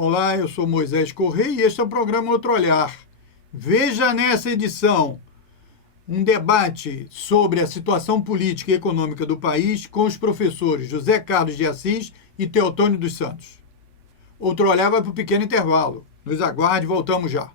Olá, eu sou Moisés Correia e este é o programa Outro Olhar. Veja nessa edição um debate sobre a situação política e econômica do país com os professores José Carlos de Assis e Teotônio dos Santos. Outro Olhar vai para o pequeno intervalo. Nos aguarde, voltamos já.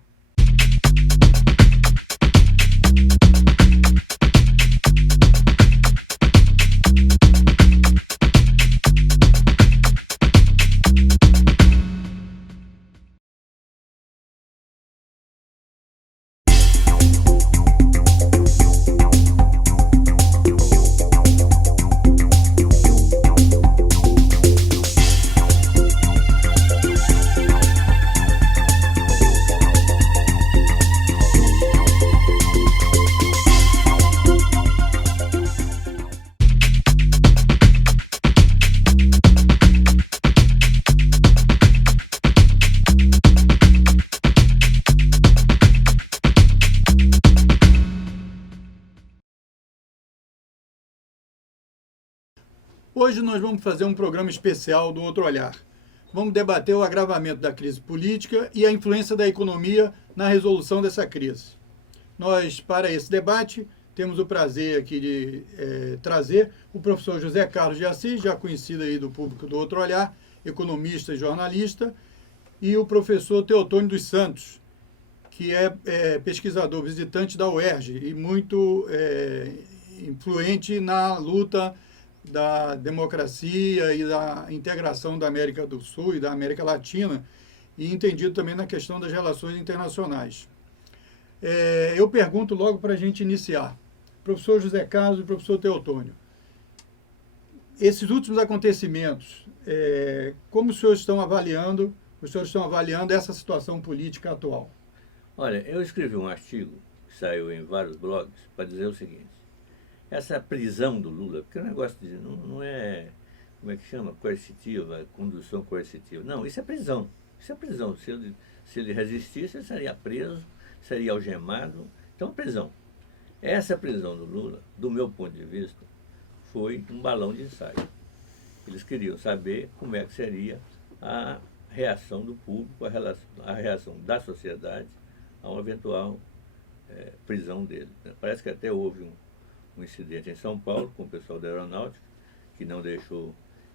Hoje nós vamos fazer um programa especial do Outro Olhar. Vamos debater o agravamento da crise política e a influência da economia na resolução dessa crise. Nós, para esse debate, temos o prazer aqui de trazer o professor José Carlos de Assis, já conhecido aí do público do Outro Olhar, economista e jornalista, e o professor Teotônio dos Santos, que é pesquisador visitante da UERJ e muito influente na luta da democracia e da integração da América do Sul e da América Latina, e entendido também na questão das relações internacionais. Eu pergunto logo para a gente iniciar. Professor José Carlos e professor Teotônio, esses últimos acontecimentos, como os senhores estão avaliando essa situação política atual? Olha, eu escrevi um artigo que saiu em vários blogs para dizer o seguinte: essa prisão do Lula, porque o negócio não é, como é que chama, coercitiva, condução coercitiva. Não, isso é prisão. Isso é prisão. Se ele resistisse, ele seria preso, seria algemado. Então, prisão. Essa prisão do Lula, do meu ponto de vista, foi um balão de ensaio. Eles queriam saber como é que seria a reação do público, a reação da sociedade a uma eventual prisão dele. Parece que até houve um incidente em São Paulo com o pessoal da aeronáutica, que não deixou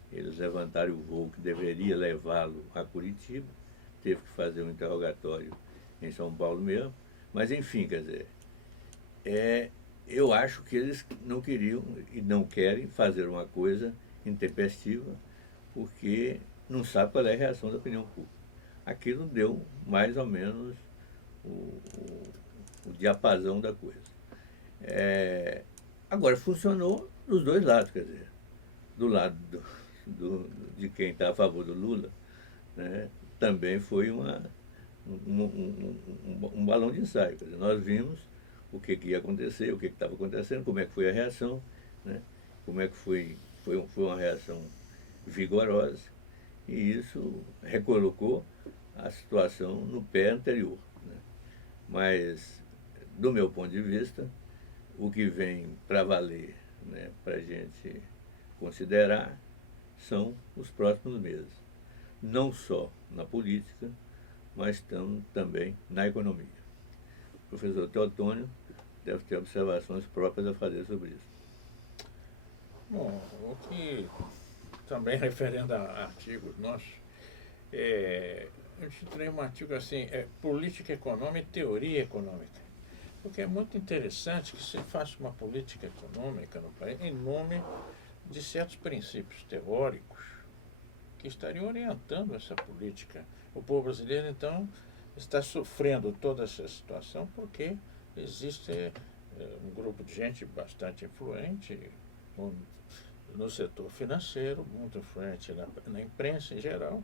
eles levantarem o voo que deveria levá-lo a Curitiba, teve que fazer um interrogatório em São Paulo mesmo, mas enfim, quer dizer, eu acho que eles não queriam e não querem fazer uma coisa intempestiva, porque não sabe qual é a reação da opinião pública. Aquilo deu mais ou menos o diapasão da coisa. Agora, funcionou dos dois lados, quer dizer, do lado de quem está a favor do Lula, né, também foi um balão de ensaio. Quer dizer, nós vimos o que ia acontecer, o que estava acontecendo, como é que foi a reação, né, como é que foi uma reação vigorosa, e isso recolocou a situação no pé anterior. Né. Mas, do meu ponto de vista, o que vem para valer, né, para a gente considerar, são os próximos meses. Não só na política, mas também na economia. O professor Teotônio deve ter observações próprias a fazer sobre isso. Bom, o que também referendo a artigos nossos, eu intitulei um artigo assim, Política Econômica e Teoria Econômica. Porque é muito interessante que se faça uma política econômica no país em nome de certos princípios teóricos que estariam orientando essa política. O povo brasileiro, então, está sofrendo toda essa situação porque existe um grupo de gente bastante influente no setor financeiro, muito influente na imprensa em geral,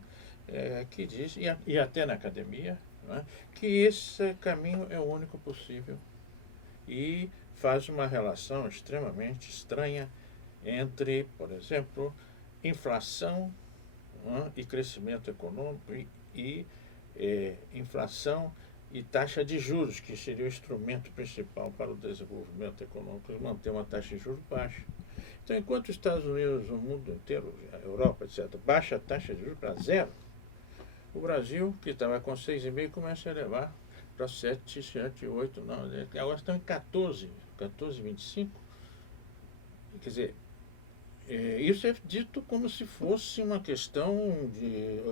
que diz, e até na academia, né, que esse caminho é o único possível, e faz uma relação extremamente estranha entre, por exemplo, inflação, né, e crescimento econômico, e inflação e taxa de juros, que seria o instrumento principal para o desenvolvimento econômico, manter uma taxa de juros baixa. Então, enquanto os Estados Unidos, o mundo inteiro, a Europa, etc., baixa a taxa de juros para zero, O Brasil, que estava com 6,5, começa a elevar para 7, 7, 8, não, agora estão em 14, 14,25. Quer dizer, isso é dito como se fosse uma questão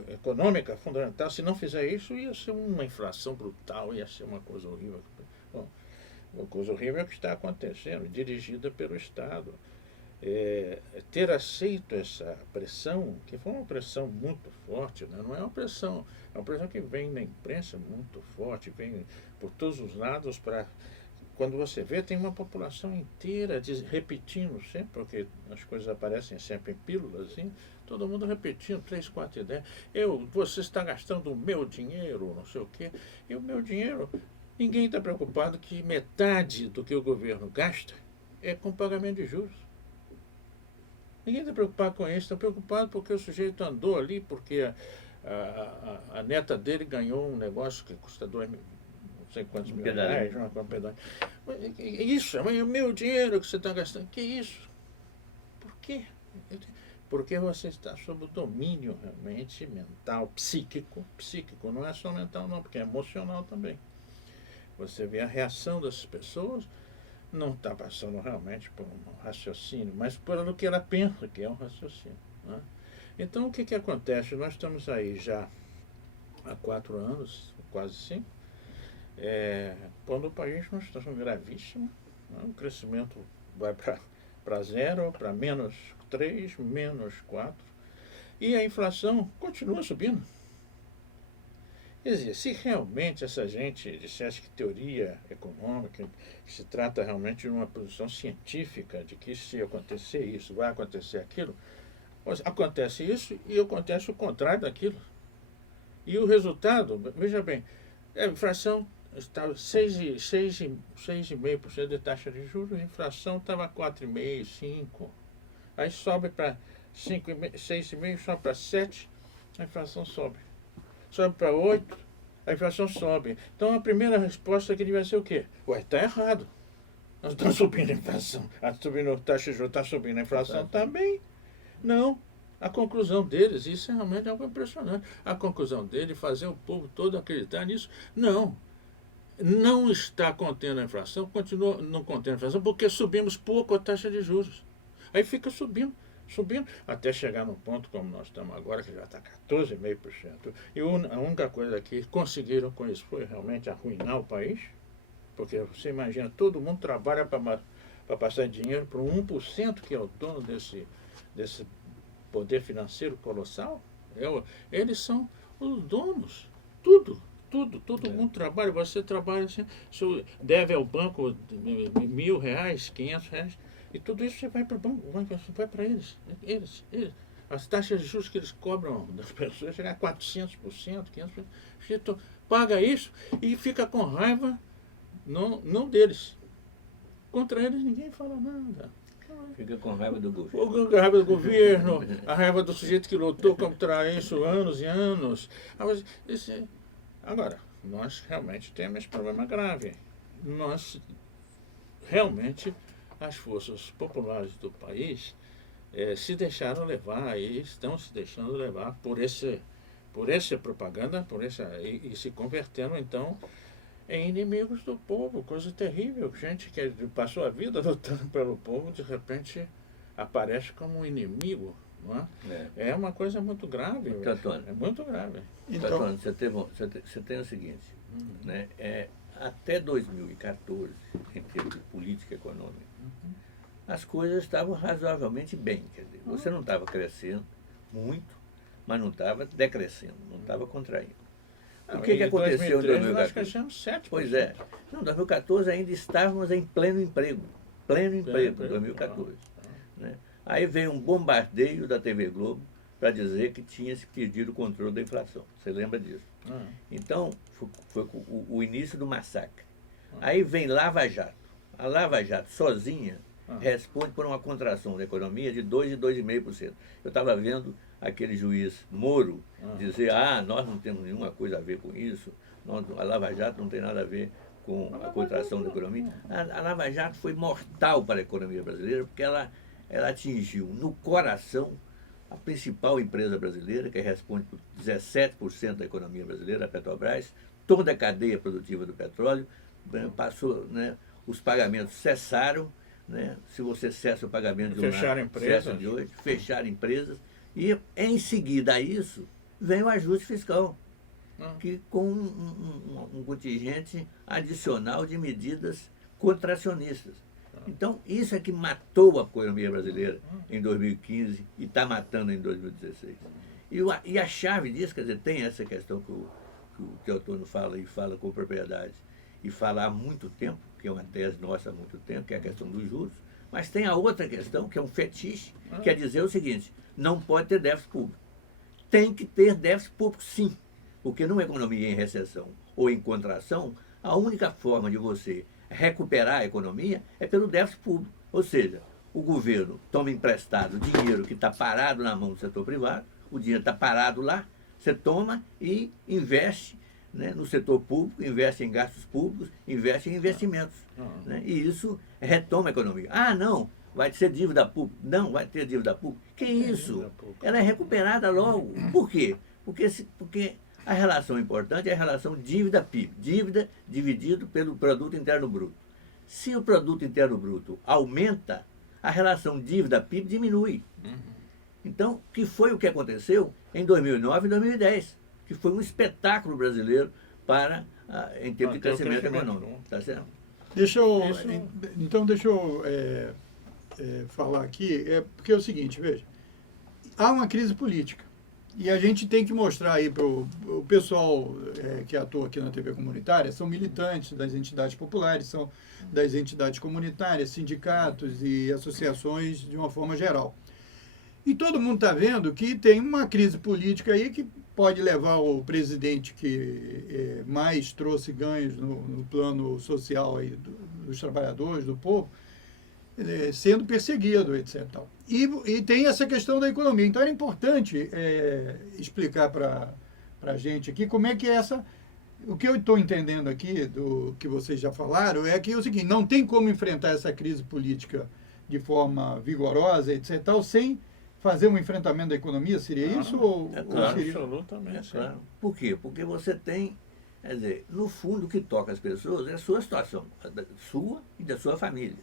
econômica fundamental. Se não fizer isso, ia ser uma inflação brutal, ia ser uma coisa horrível. Bom, uma coisa horrível é o que está acontecendo, dirigida pelo Estado. Ter aceito essa pressão, que foi uma pressão muito forte, né? Não é uma pressão, é uma pressão que vem na imprensa muito forte, vem por todos os lados para... Quando você vê, tem uma população inteira repetindo sempre, porque as coisas aparecem sempre em pílulas, assim, todo mundo repetindo 3, 4 ideias. Você está gastando o meu dinheiro, não sei o quê. E o meu dinheiro, ninguém está preocupado que metade do que o governo gasta é com pagamento de juros. Ninguém está preocupado com isso, está preocupado porque o sujeito andou ali, porque a neta dele ganhou um negócio que custa 2 mil, não sei quantos mil reais, uma pedaço. Isso, é o meu dinheiro que você está gastando. Que isso? Por quê? Porque você está sob o domínio realmente mental, psíquico. Psíquico não é só mental não, porque é emocional também. Você vê a reação das pessoas, não está passando realmente por um raciocínio, mas pelo que ela pensa que é um raciocínio, né? Então, o que acontece? Nós estamos aí já há 4 anos, quase 5, quando o país nós estamos gravíssimo, né? O crescimento vai para 0, para menos 3, menos 4, e a inflação continua subindo. Quer dizer, se realmente essa gente dissesse que teoria econômica, que se trata realmente de uma posição científica, de que se acontecer isso, vai acontecer aquilo, acontece isso e acontece o contrário daquilo. E o resultado, veja bem, a inflação estava 6,5% de taxa de juros, a inflação estava 4,5%, 5%. Aí sobe para 6,5%, sobe para 7%, a inflação sobe. Sobe para 8%, a inflação sobe. Então a primeira resposta que devia ser o quê? Ué, está errado. Nós estamos subindo a inflação. Está subindo a taxa de juros, está subindo a inflação também. Não. A conclusão deles, isso é realmente algo impressionante. A conclusão deles, fazer o povo todo acreditar nisso, não. Não está contendo a inflação, continua não contendo a inflação, porque subimos pouco a taxa de juros. Aí fica subindo, até chegar no ponto como nós estamos agora, que já está 14,5%. E a única coisa que conseguiram com isso foi realmente arruinar o país, porque você imagina, todo mundo trabalha para passar dinheiro para um 1% que é o dono desse poder financeiro colossal. Eles são os donos, todo mundo trabalha, você trabalha assim, deve ao banco R$1.000, R$500, e tudo isso você vai para o banco, vai para eles. As taxas de juros que eles cobram das pessoas chegam a 400%, 500%. Você paga isso e fica com raiva, não deles. Contra eles ninguém fala nada. Fica com raiva do governo. A raiva do governo, a raiva do sujeito que lutou contra isso anos e anos. Agora, nós realmente temos esse problema grave. Nós, realmente, as forças populares do país se deixaram levar e estão se deixando levar por essa propaganda, e se convertendo, então, em inimigos do povo, coisa terrível. Gente que passou a vida lutando pelo povo, de repente aparece como um inimigo, não é? É uma coisa muito grave. Antônio, é muito grave. Então, Antônio, você tem o seguinte, né? Até 2014, em termos de política econômica, as coisas estavam razoavelmente bem. Quer dizer, você não estava crescendo muito, mas não estava decrescendo, não estava contraindo. O que aconteceu em 2014? Nós crescemos 7%. Pois é. Não, em 2014 ainda estávamos em pleno emprego. Pleno emprego, em 2014. Né? Aí veio um bombardeio da TV Globo para dizer que tinha se perdido o controle da inflação. Você lembra disso? Então, foi o início do massacre. Aí vem Lava Jato. A Lava Jato, sozinha, responde por uma contração da economia de 2% e 2,5%. Eu estava vendo aquele juiz Moro dizer, nós não temos nenhuma coisa a ver com isso, a Lava Jato não tem nada a ver com a contração da economia. A Lava Jato foi mortal para a economia brasileira, porque ela atingiu no coração a principal empresa brasileira, que responde por 17% da economia brasileira, a Petrobras, toda a cadeia produtiva do petróleo, passou, né, os pagamentos cessaram, né, se você cessa o pagamento de um Fecharam lado, empresas. cessa de outro, fecharam empresas, e em seguida a isso vem o ajuste fiscal, que com um contingente adicional de medidas contracionistas. Então, isso é que matou a economia brasileira em 2015 e está matando em 2016. E a chave disso, quer dizer, tem essa questão que o Teotônio fala e fala com propriedade, e fala há muito tempo, que é uma tese nossa há muito tempo, que é a questão dos juros, mas tem a outra questão, que é um fetiche, que é dizer o seguinte: não pode ter déficit público. Tem que ter déficit público, sim, porque numa economia em recessão ou em contração, a única forma de você recuperar a economia é pelo déficit público. Ou seja, o governo toma emprestado dinheiro que está parado na mão do setor privado, o dinheiro está parado lá, você toma e investe, né, no setor público, investe em gastos públicos, investe em investimentos. Né, e isso retoma a economia. Ah, não, vai ser dívida pública. Não, vai ter dívida pública. Que isso? Ela é recuperada logo. Por quê? Porque a relação importante é a relação dívida-PIB. Dívida dividido pelo produto interno bruto. Se o produto interno bruto aumenta, a relação dívida-PIB diminui. Então, que foi o que aconteceu em 2009 e 2010, que foi um espetáculo brasileiro em termos de crescimento econômico. Tá certo? Deixa eu falar aqui, porque é o seguinte, veja, há uma crise política e a gente tem que mostrar aí para o pessoal que atua aqui na TV comunitária, são militantes das entidades populares, são das entidades comunitárias, sindicatos e associações de uma forma geral. E todo mundo está vendo que tem uma crise política aí que pode levar o presidente que mais trouxe ganhos no plano social aí dos trabalhadores, do povo, sendo perseguido, etc. E tem essa questão da economia. Então, era importante explicar para a gente aqui como é que é essa... O que eu estou entendendo aqui, do que vocês já falaram, é que é o seguinte: não tem como enfrentar essa crise política de forma vigorosa, etc., sem fazer um enfrentamento da economia. Seria isso? Claro, seria... absolutamente. Claro. Por quê? Porque você tem, quer dizer, no fundo o que toca as pessoas é a sua situação, sua e da sua família.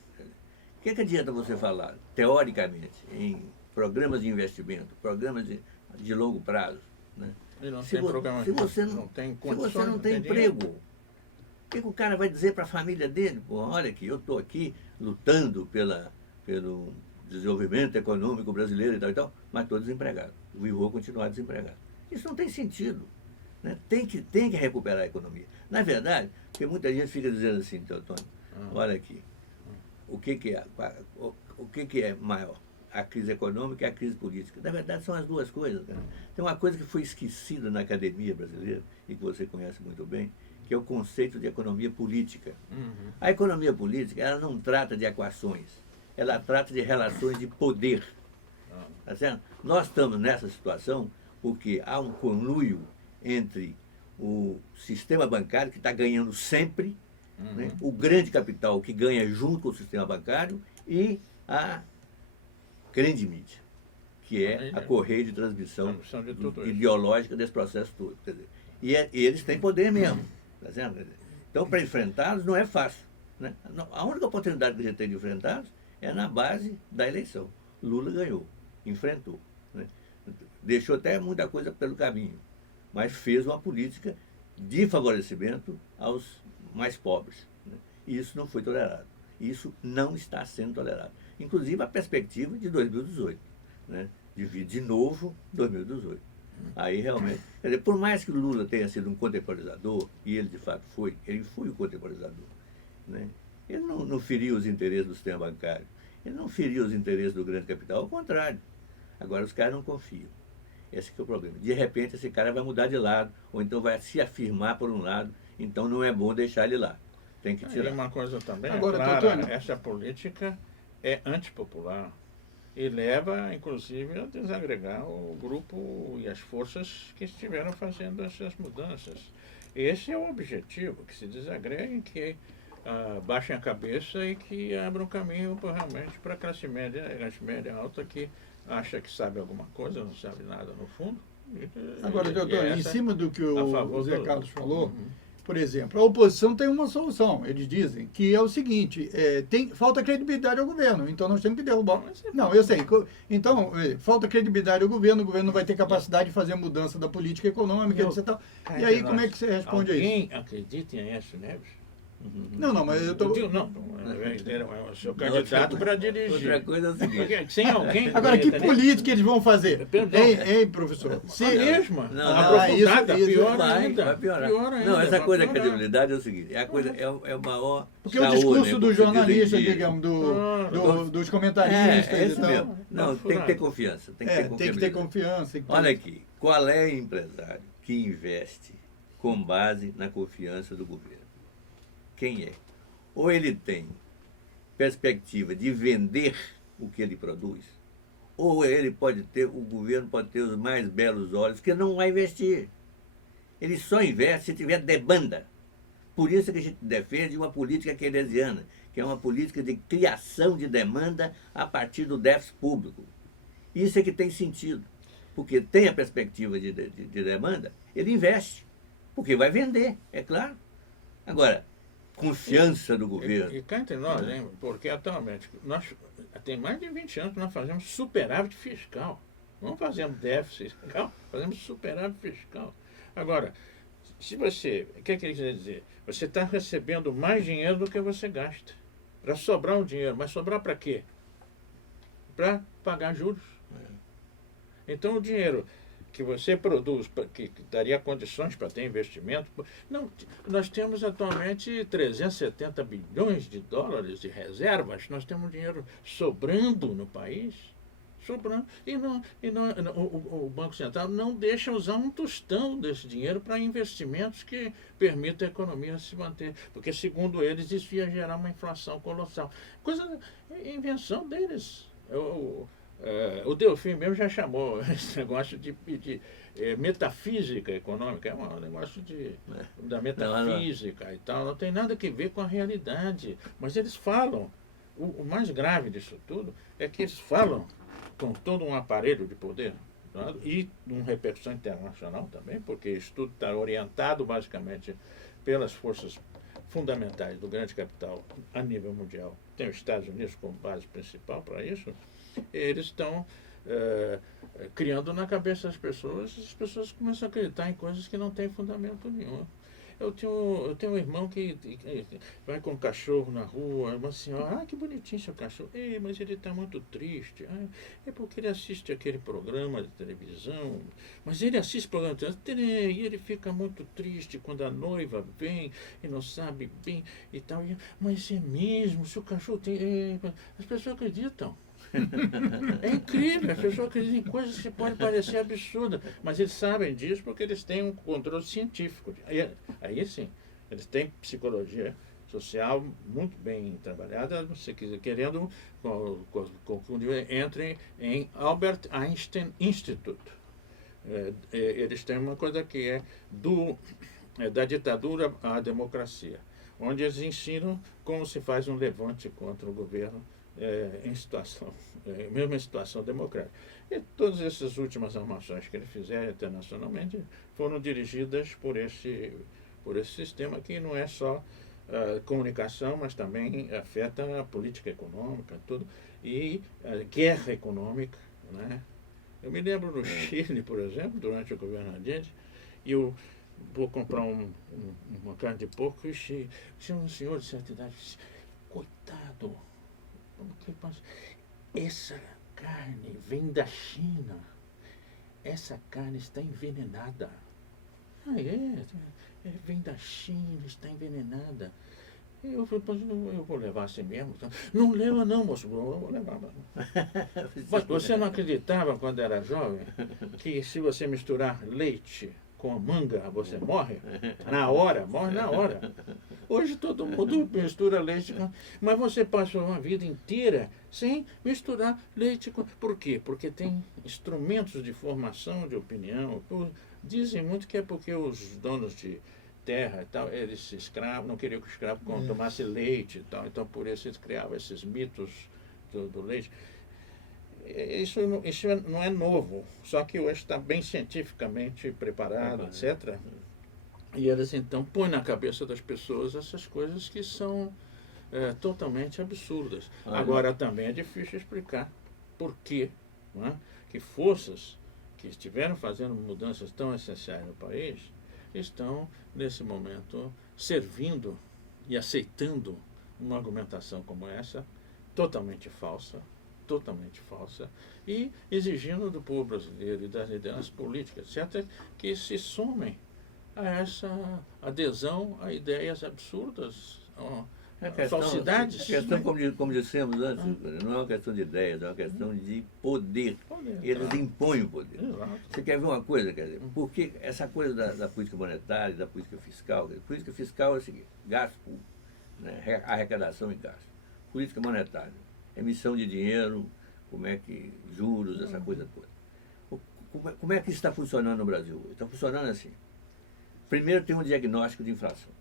O que adianta você falar, teoricamente, em programas de investimento, programas de longo prazo, né? E não Se tem vo- programa, se você não tem Se condições, você não tem dinheiro. emprego, o que o cara vai dizer para a família dele? Pô, olha aqui, eu estou aqui lutando pelo desenvolvimento econômico brasileiro e tal, mas estou desempregado. E vou continuar desempregado. Isso não tem sentido. Né? Tem que recuperar a economia. Na verdade, porque muita gente fica dizendo assim, Teotônio, olha aqui, o que é maior? A crise econômica e a crise política. Na verdade, são as duas coisas. Cara. Tem uma coisa que foi esquecida na academia brasileira, e que você conhece muito bem, que é o conceito de economia política. A economia política, ela não trata de equações, ela trata de relações de poder. Tá certo? Nós estamos nessa situação porque há um conluio entre o sistema bancário, que está ganhando sempre, né, o grande capital que ganha junto com o sistema bancário, e a grande mídia, que é a correia de transmissão de tudo isso. ideológica desse processo todo. Quer dizer, e eles têm poder mesmo. Tá certo? Então, para enfrentá-los não é fácil. Né? A única oportunidade que a gente tem de enfrentá-los é na base da eleição. Lula ganhou, enfrentou. Né? Deixou até muita coisa pelo caminho, mas fez uma política de favorecimento aos mais pobres. Né? E isso não foi tolerado. Isso não está sendo tolerado. Inclusive a perspectiva de 2018. Né? De novo 2018. Aí realmente, quer dizer, por mais que o Lula tenha sido um contemporizador, e ele de fato foi, ele foi o contemporizador, né? Ele não feriu os interesses do sistema bancário, ele não feriu os interesses do grande capital, ao contrário. Agora os caras não confiam. Esse que é o problema. De repente esse cara vai mudar de lado, ou então vai se afirmar por um lado, então não é bom deixar ele lá. Tem que tirar. E uma coisa também, Agora, clara, Teotônio, essa política é antipopular e leva, inclusive, a desagregar o grupo e as forças que estiveram fazendo essas mudanças. Esse é o objetivo, que se desagreguem, que baixem a cabeça e que abram caminho realmente para a classe média alta que acha que sabe alguma coisa, não sabe nada no fundo. Agora, doutor, em cima do que o Zé Carlos falou, por exemplo, a oposição tem uma solução. Eles dizem que é o seguinte, falta credibilidade ao governo, então nós temos que derrubar. Não, eu sei. Então, falta credibilidade ao governo, o governo não vai ter capacidade de fazer mudança da política econômica, etc. E aí, como é que você responde a isso? Alguém acredita em Aécio Neves? Não, mas eu estou... É o seu candidato para dirigir. Outra coisa é o seguinte. Sem alguém... Agora, que política eles vão fazer? Hein, professor? A mesma. Não, Aprofundada, isso pior vai ainda. piorar. Pior ainda, Não, essa vai coisa da piorar. credibilidade é o seguinte, é o maior Porque o caô, discurso né, do porque jornalista, dizem que- digamos, dos comentaristas É e isso tal. mesmo. Não, tem que ter confiança. Tem que ter Tem que ter confiabilidade. confiança. e tal. Olha aqui, qual é o empresário que investe com base na confiança do governo? Quem é? Ou ele tem perspectiva de vender o que ele produz, ou o governo pode ter os mais belos olhos, que não vai investir. Ele só investe se tiver demanda. Por isso que a gente defende uma política keynesiana, que é uma política de criação de demanda a partir do déficit público. Isso é que tem sentido, porque tem a perspectiva de demanda, ele investe, porque vai vender, é claro. Agora, confiança do governo. E cá entre nós, hein, porque atualmente, tem mais de 20 anos que nós fazemos superávit fiscal. Não fazemos déficit fiscal, fazemos superávit fiscal. Agora, se você, o que ele quer dizer? Você está recebendo mais dinheiro do que você gasta. Para sobrar um dinheiro, mas sobrar para quê? Para pagar juros. Então o dinheiro que você produz, que daria condições para ter investimento. Não, nós temos atualmente 370 bilhões de dólares de reservas, nós temos dinheiro sobrando no país, sobrando, o Banco Central não deixa usar um tostão desse dinheiro para investimentos que permitam a economia se manter, porque segundo eles isso ia gerar uma inflação colossal. Invenção deles. O Delfim mesmo já chamou esse negócio de metafísica econômica, é um negócio da metafísica e tal, não tem nada a ver com a realidade. Mas eles falam, o mais grave disso tudo é que eles falam com todo um aparelho de poder, né? E uma repercussão internacional também, porque isso tudo está orientado basicamente pelas forças fundamentais do grande capital a nível mundial. Tem os Estados Unidos como base principal para isso. Eles estão criando na cabeça das pessoas, as pessoas começam a acreditar em coisas que não têm fundamento nenhum. Eu tenho um irmão que vai com um cachorro na rua, uma senhora, que bonitinho seu cachorro. Mas ele está muito triste. É porque ele assiste aquele programa de televisão. Mas ele assiste programa de televisão e ele fica muito triste quando a noiva vem e não sabe bem e tal. Mas é mesmo, seu cachorro tem... As pessoas acreditam. É incrível, as pessoas acreditam em coisas que podem parecer absurdas, mas eles sabem disso porque eles têm um controle científico. Aí sim, eles têm psicologia social muito bem trabalhada, se quiser, querendo entre em Albert Einstein Institute. Eles têm uma coisa que é da ditadura à democracia, onde eles ensinam como se faz um levante contra o governo mesmo em situação democrática. E todas essas últimas armações que eles fizeram internacionalmente foram dirigidas por esse sistema que não é só comunicação, mas também afeta a política econômica, tudo, e a guerra econômica, né? Eu me lembro no Chile, por exemplo, durante o governo Allende, e eu vou comprar uma carne de porco e tinha um senhor de certa idade disse, coitado, o que passa? Essa carne vem da China. Essa carne está envenenada. Vem da China, está envenenada. Eu vou levar assim mesmo. Não leva não, moço. Eu vou levar. Mas você não acreditava quando era jovem que se você misturar leite com a manga, você morre? Morre na hora. Hoje todo mundo mistura leite com... Mas você passou uma vida inteira sem misturar leite com... Por quê? Porque tem instrumentos de formação de opinião. Dizem muito que é porque os donos terra e tal, eles escravos, não queriam que o escravo tomasse leite e tal, então por isso eles criavam esses mitos do leite. Isso não é novo, só que hoje está bem cientificamente preparado, etc. E eles então põem na cabeça das pessoas essas coisas que são totalmente absurdas. Agora também é difícil explicar por quê, não é? Que forças que estiveram fazendo mudanças tão essenciais no país estão, nesse momento, servindo e aceitando uma argumentação como essa, totalmente falsa, e exigindo do povo brasileiro e das lideranças políticas, etc., que se somem a essa adesão a ideias absurdas, falsidades. A questão, como dissemos antes, não é uma questão de ideias, é uma questão de poder. Eles impõem o poder. Exato. Você quer ver uma coisa, quer dizer, porque essa coisa da política monetária, da política fiscal, política fiscal é o seguinte, gasto público, né, arrecadação e gasto. Política monetária, emissão de dinheiro, juros, essa coisa toda. Como é que isso está funcionando no Brasil? Está funcionando assim. Primeiro tem um diagnóstico de inflação.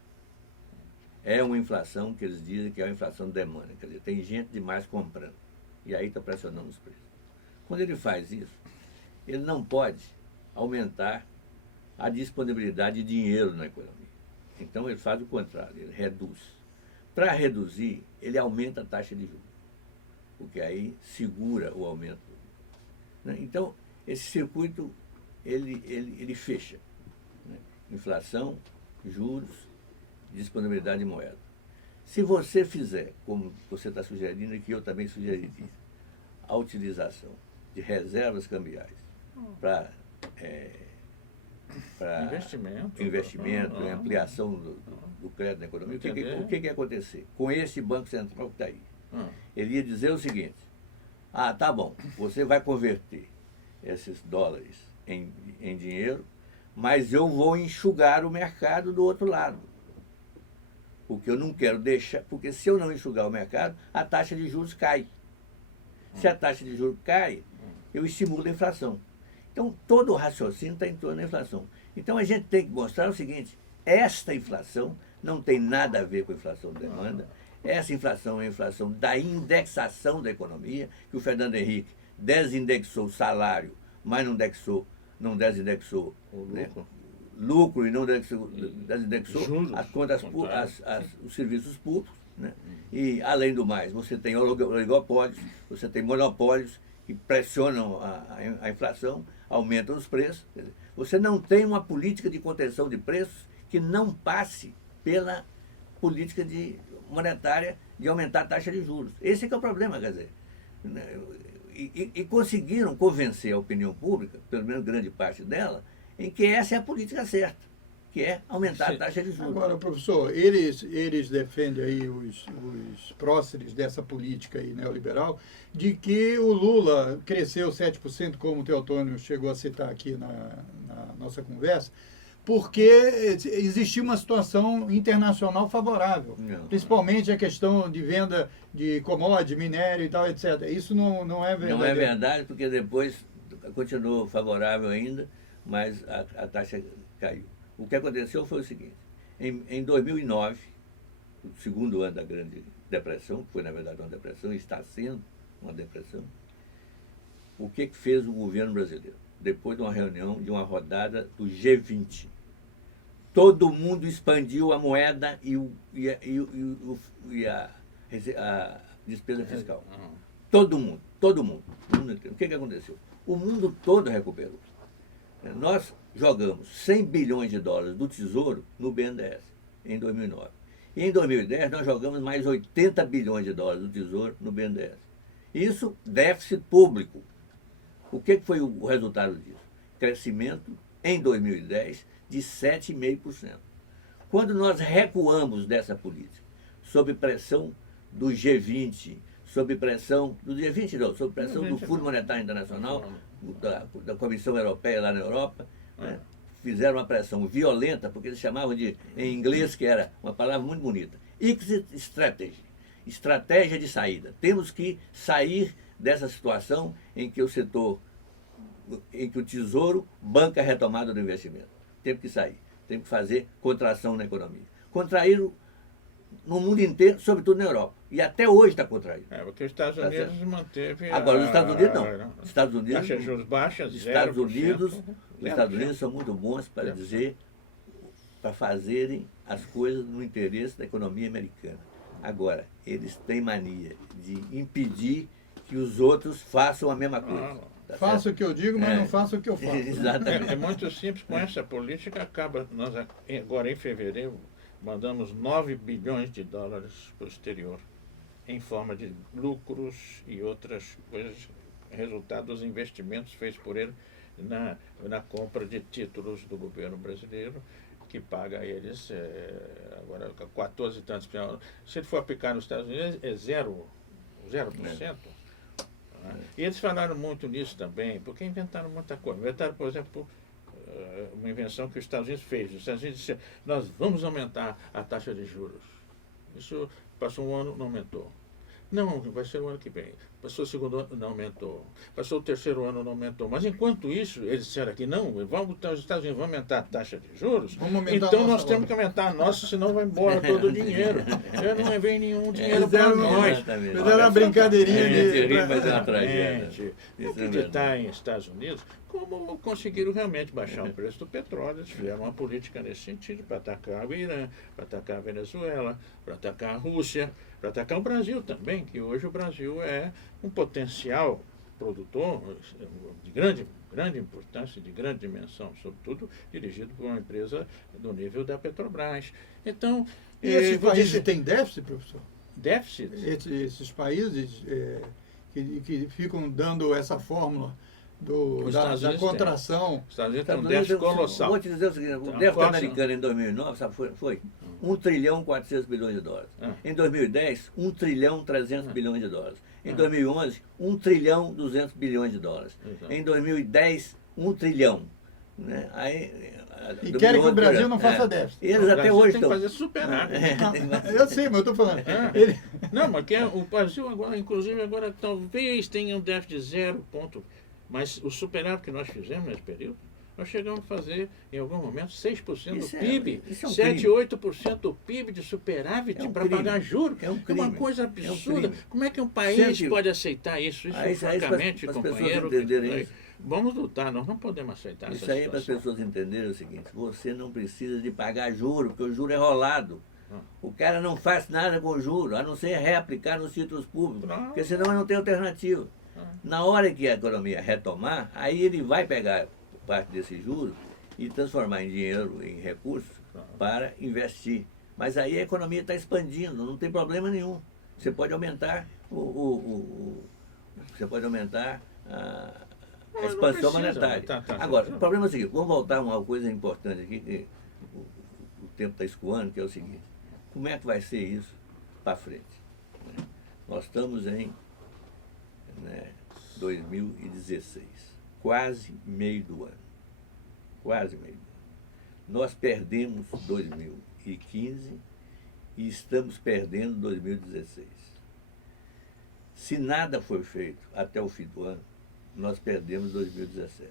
É uma inflação que eles dizem que é uma inflação de demanda, quer dizer, tem gente demais comprando. E aí está pressionando os preços. Quando ele faz isso, ele não pode aumentar a disponibilidade de dinheiro na economia. Então ele faz o contrário, ele reduz. Para reduzir, ele aumenta a taxa de juros, porque aí segura o aumento. Então, esse circuito, ele fecha. Né? Inflação, juros, disponibilidade de moeda. Se você fizer, como você está sugerindo e que eu também sugeriria, a utilização de reservas cambiais para investimento, ampliação do crédito na economia, o que ia acontecer? Com esse Banco Central que está aí, ele ia dizer o seguinte: tá bom, você vai converter esses dólares em dinheiro, mas eu vou enxugar o mercado do outro lado. Porque eu não quero deixar, porque se eu não enxugar o mercado, a taxa de juros cai. Se a taxa de juros cai, eu estimulo a inflação. Então, todo o raciocínio está em torno da inflação. Então, a gente tem que mostrar o seguinte: esta inflação não tem nada a ver com a inflação de demanda. Essa inflação é a inflação da indexação da economia, que o Fernando Henrique desindexou o salário, mas não desindexou lucro e não desindexou as contas, os serviços públicos. Né? E, além do mais, você tem oligopólios, você tem monopólios que pressionam a inflação, aumentam os preços. Quer dizer, você não tem uma política de contenção de preços que não passe pela política monetária de aumentar a taxa de juros. Esse é que é o problema, quer dizer. E conseguiram convencer a opinião pública, pelo menos grande parte dela, em que essa é a política certa, que é aumentar a taxa de juros. Agora, professor, eles defendem aí, os próceres dessa política aí neoliberal, de que o Lula cresceu 7%, como o Teotônio chegou a citar aqui na nossa conversa, porque existia uma situação internacional favorável, principalmente a questão de venda de commodities, minério e tal, etc. Isso não é verdade. Não é verdade, porque depois continuou favorável ainda, mas a taxa caiu. O que aconteceu foi o seguinte: em 2009, o segundo ano da Grande Depressão, que foi na verdade uma depressão, está sendo uma depressão, o que fez o governo brasileiro? Depois de uma reunião, de uma rodada do G20, todo mundo expandiu a moeda e a despesa fiscal. Todo mundo. O que aconteceu? O mundo todo recuperou. Nós jogamos 100 bilhões de dólares do Tesouro no BNDES, em 2009. E em 2010, nós jogamos mais 80 bilhões de dólares do Tesouro no BNDES. Isso, déficit público. O que foi o resultado disso? Crescimento, em 2010, de 7,5%. Quando nós recuamos dessa política, sob pressão do G20, sob pressão do Fundo Monetário Internacional, da Comissão Europeia lá na Europa, né? Fizeram uma pressão violenta, porque eles chamavam em inglês, que era uma palavra muito bonita, exit strategy, estratégia de saída. Temos que sair dessa situação em que o Tesouro banca a retomada do investimento. Temos que sair. Tem que fazer contração na economia. Contraíram no mundo inteiro, sobretudo na Europa. E até hoje está contraído. Porque os Estados Unidos manteve... Agora, os Estados Unidos não. Os Estados Unidos, taxa de juros baixas, os 0%. Estados Unidos são muito bons para dizer, para fazerem as coisas no interesse da economia americana. Agora, eles têm mania de impedir que os outros façam a mesma coisa. Tá faço certo? o que eu digo, mas não faço o que eu faço. Exatamente. É muito simples, com essa política acaba, nós agora em fevereiro mandamos 9 bilhões de dólares para o exterior, em forma de lucros e outras coisas, resultado dos investimentos feitos por ele na compra de títulos do governo brasileiro, que paga a eles agora 14 e tantos. Se ele for aplicar nos Estados Unidos, é 0%. E eles falaram muito nisso também, porque inventaram muita coisa. Inventaram, por exemplo, uma invenção que os Estados Unidos fez. Os Estados Unidos disseram, nós vamos aumentar a taxa de juros. Isso passou um ano, não aumentou. Não, vai ser o ano que vem. Passou o segundo ano, não aumentou. Passou o terceiro ano, não aumentou. Mas enquanto isso, eles disseram aqui, não, os Estados Unidos vão aumentar a taxa de juros, então nós temos que aumentar a nossa, senão vai embora todo o dinheiro. Não vem nenhum dinheiro para nós. Fizeram uma brincadeirinha O que está em Estados Unidos, como conseguiram realmente baixar o preço do petróleo, eles fizeram uma política nesse sentido para atacar o Irã, para atacar a Venezuela, para atacar a Rússia, para atacar o Brasil também, que hoje o Brasil é um potencial produtor de grande importância, de grande dimensão, sobretudo dirigido por uma empresa do nível da Petrobras. Então, e esses países têm déficit, professor? Déficit? Esses países que ficam dando essa fórmula da contração. Os Estados Unidos têm um déficit colossal. Vou te dizer o seguinte, o déficit americano em 2009, sabe, foi 1 trilhão 400 bilhões de dólares. Em 2010, 1 trilhão 300 bilhões de dólares. Em 2011, 1 trilhão 200 bilhões de dólares. Em 2010, 1 trilhão. Né? E querem que o Brasil não faça déficit. Eles até hoje estão... Tem que fazer superávit. Eu sei, mas eu estou falando. Não, mas o Brasil agora, inclusive, agora talvez tenha um déficit de 0 ponto. Mas o superávit que nós fizemos nesse período, nós chegamos a fazer, em algum momento, 6% do PIB, 7, 8% do PIB de superávit para pagar juros. É uma coisa absurda. Como é que um país pode aceitar isso? Francamente, companheiro, vamos lutar, nós não podemos aceitar isso aí. Para as pessoas entenderem o seguinte, você não precisa de pagar juro, porque o juro é rolado. O cara não faz nada com o juro, a não ser reaplicar nos títulos públicos, porque senão não tem alternativa. Na hora que a economia retomar, aí ele vai pegar parte desses juros e transformar em dinheiro, em recursos, para investir. Mas aí a economia está expandindo, não tem problema nenhum. Você pode aumentar você pode aumentar a expansão monetária. Agora, o problema é o seguinte, vamos voltar a uma coisa importante aqui, que o tempo está escoando, que é o seguinte, como é que vai ser isso para frente? Nós estamos em 2016, quase meio do ano. Quase meio do ano. Nós perdemos 2015 e estamos perdendo 2016. Se nada for feito até o fim do ano, nós perdemos 2017.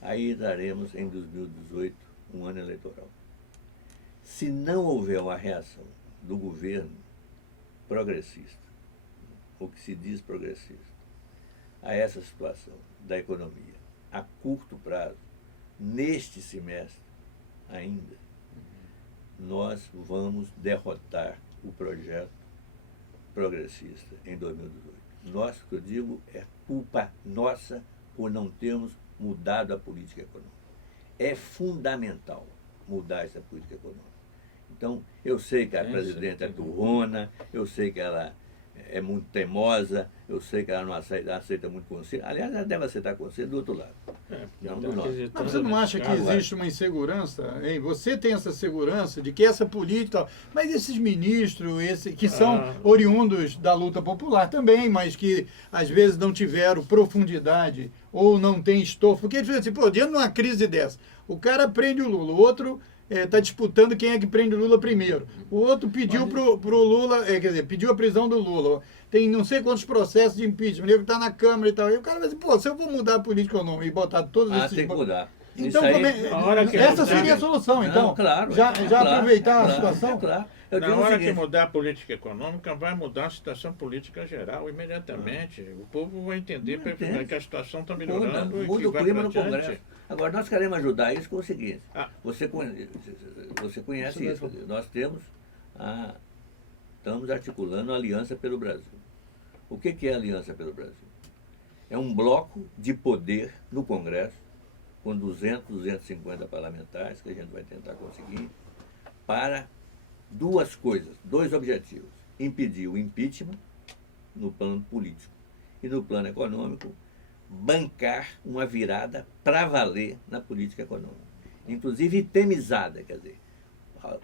Aí entraremos em 2018, um ano eleitoral. Se não houver uma reação do governo progressista, o que se diz progressista, a essa situação da economia a curto prazo, neste semestre ainda, nós vamos derrotar o projeto progressista em 2018. Nós, que eu digo, é culpa nossa por não termos mudado a política econômica. É fundamental mudar essa política econômica. Então, eu sei que a presidenta é turrona, eu sei que ela é muito teimosa, eu sei que ela não aceita muito conselho. Aliás, ela deve aceitar conselho do outro lado. Não do nosso. Mas você não acha que existe uma insegurança? Hein? Você tem essa segurança de que essa política... Mas esses ministros, que são oriundos da luta popular também, mas que às vezes não tiveram profundidade ou não tem estofo. Porque eles dizem assim, diante de uma crise dessa, o cara prende o Lula, o outro... está disputando quem é que prende o Lula primeiro. O outro pediu pro Lula, quer dizer, pediu a prisão do Lula. Tem não sei quantos processos de impeachment, ele está na Câmara e tal. E o cara vai dizer, se eu vou mudar a política ou não e botar todos esses... tem que mudar. Então, Isso aí- também, Na hora que essa mudar- seria a solução, então. Não, claro. já claro, aproveitar a claro, situação. Claro. Eu Na digo o hora que seguinte, mudar a política econômica, vai mudar a situação política geral imediatamente. O povo vai entender Não entende. que a situação está muda, melhorando e que muda o vai clima para no adiante. Congresso. Agora, nós queremos ajudar isso com o seguinte. Ah. Você conhece Isso isso. mesmo. Nós estamos articulando a Aliança pelo Brasil. O que é a Aliança pelo Brasil? É um bloco de poder no Congresso, com 250 parlamentares, que a gente vai tentar conseguir, para duas coisas, dois objetivos. Impedir o impeachment no plano político e no plano econômico, bancar uma virada para valer na política econômica. Inclusive itemizada, quer dizer,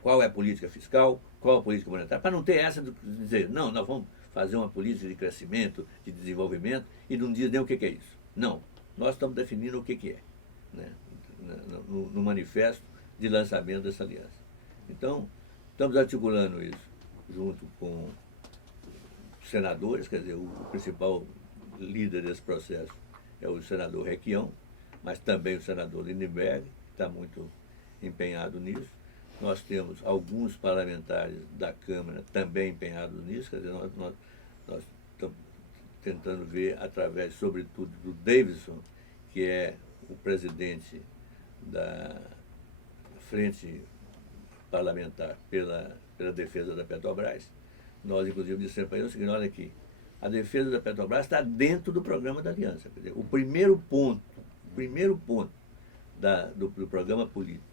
qual é a política fiscal, qual a política monetária, para não ter essa de dizer, não, nós vamos fazer uma política de crescimento, de desenvolvimento, e não diz nem o que é isso. Não, nós estamos definindo o que é, né, no manifesto de lançamento dessa aliança. Então, estamos articulando isso junto com senadores, quer dizer, o principal líder desse processo é o senador Requião, mas também o senador Lindenberg, que está muito empenhado nisso. Nós temos alguns parlamentares da Câmara também empenhados nisso, quer dizer, nós estamos tentando ver, através, sobretudo, do Davidson, que é o presidente da Frente Parlamentar pela defesa da Petrobras. Nós, inclusive, dissemos para ele o seguinte, olha aqui, a defesa da Petrobras está dentro do programa da Aliança. Quer dizer, o primeiro ponto do programa político,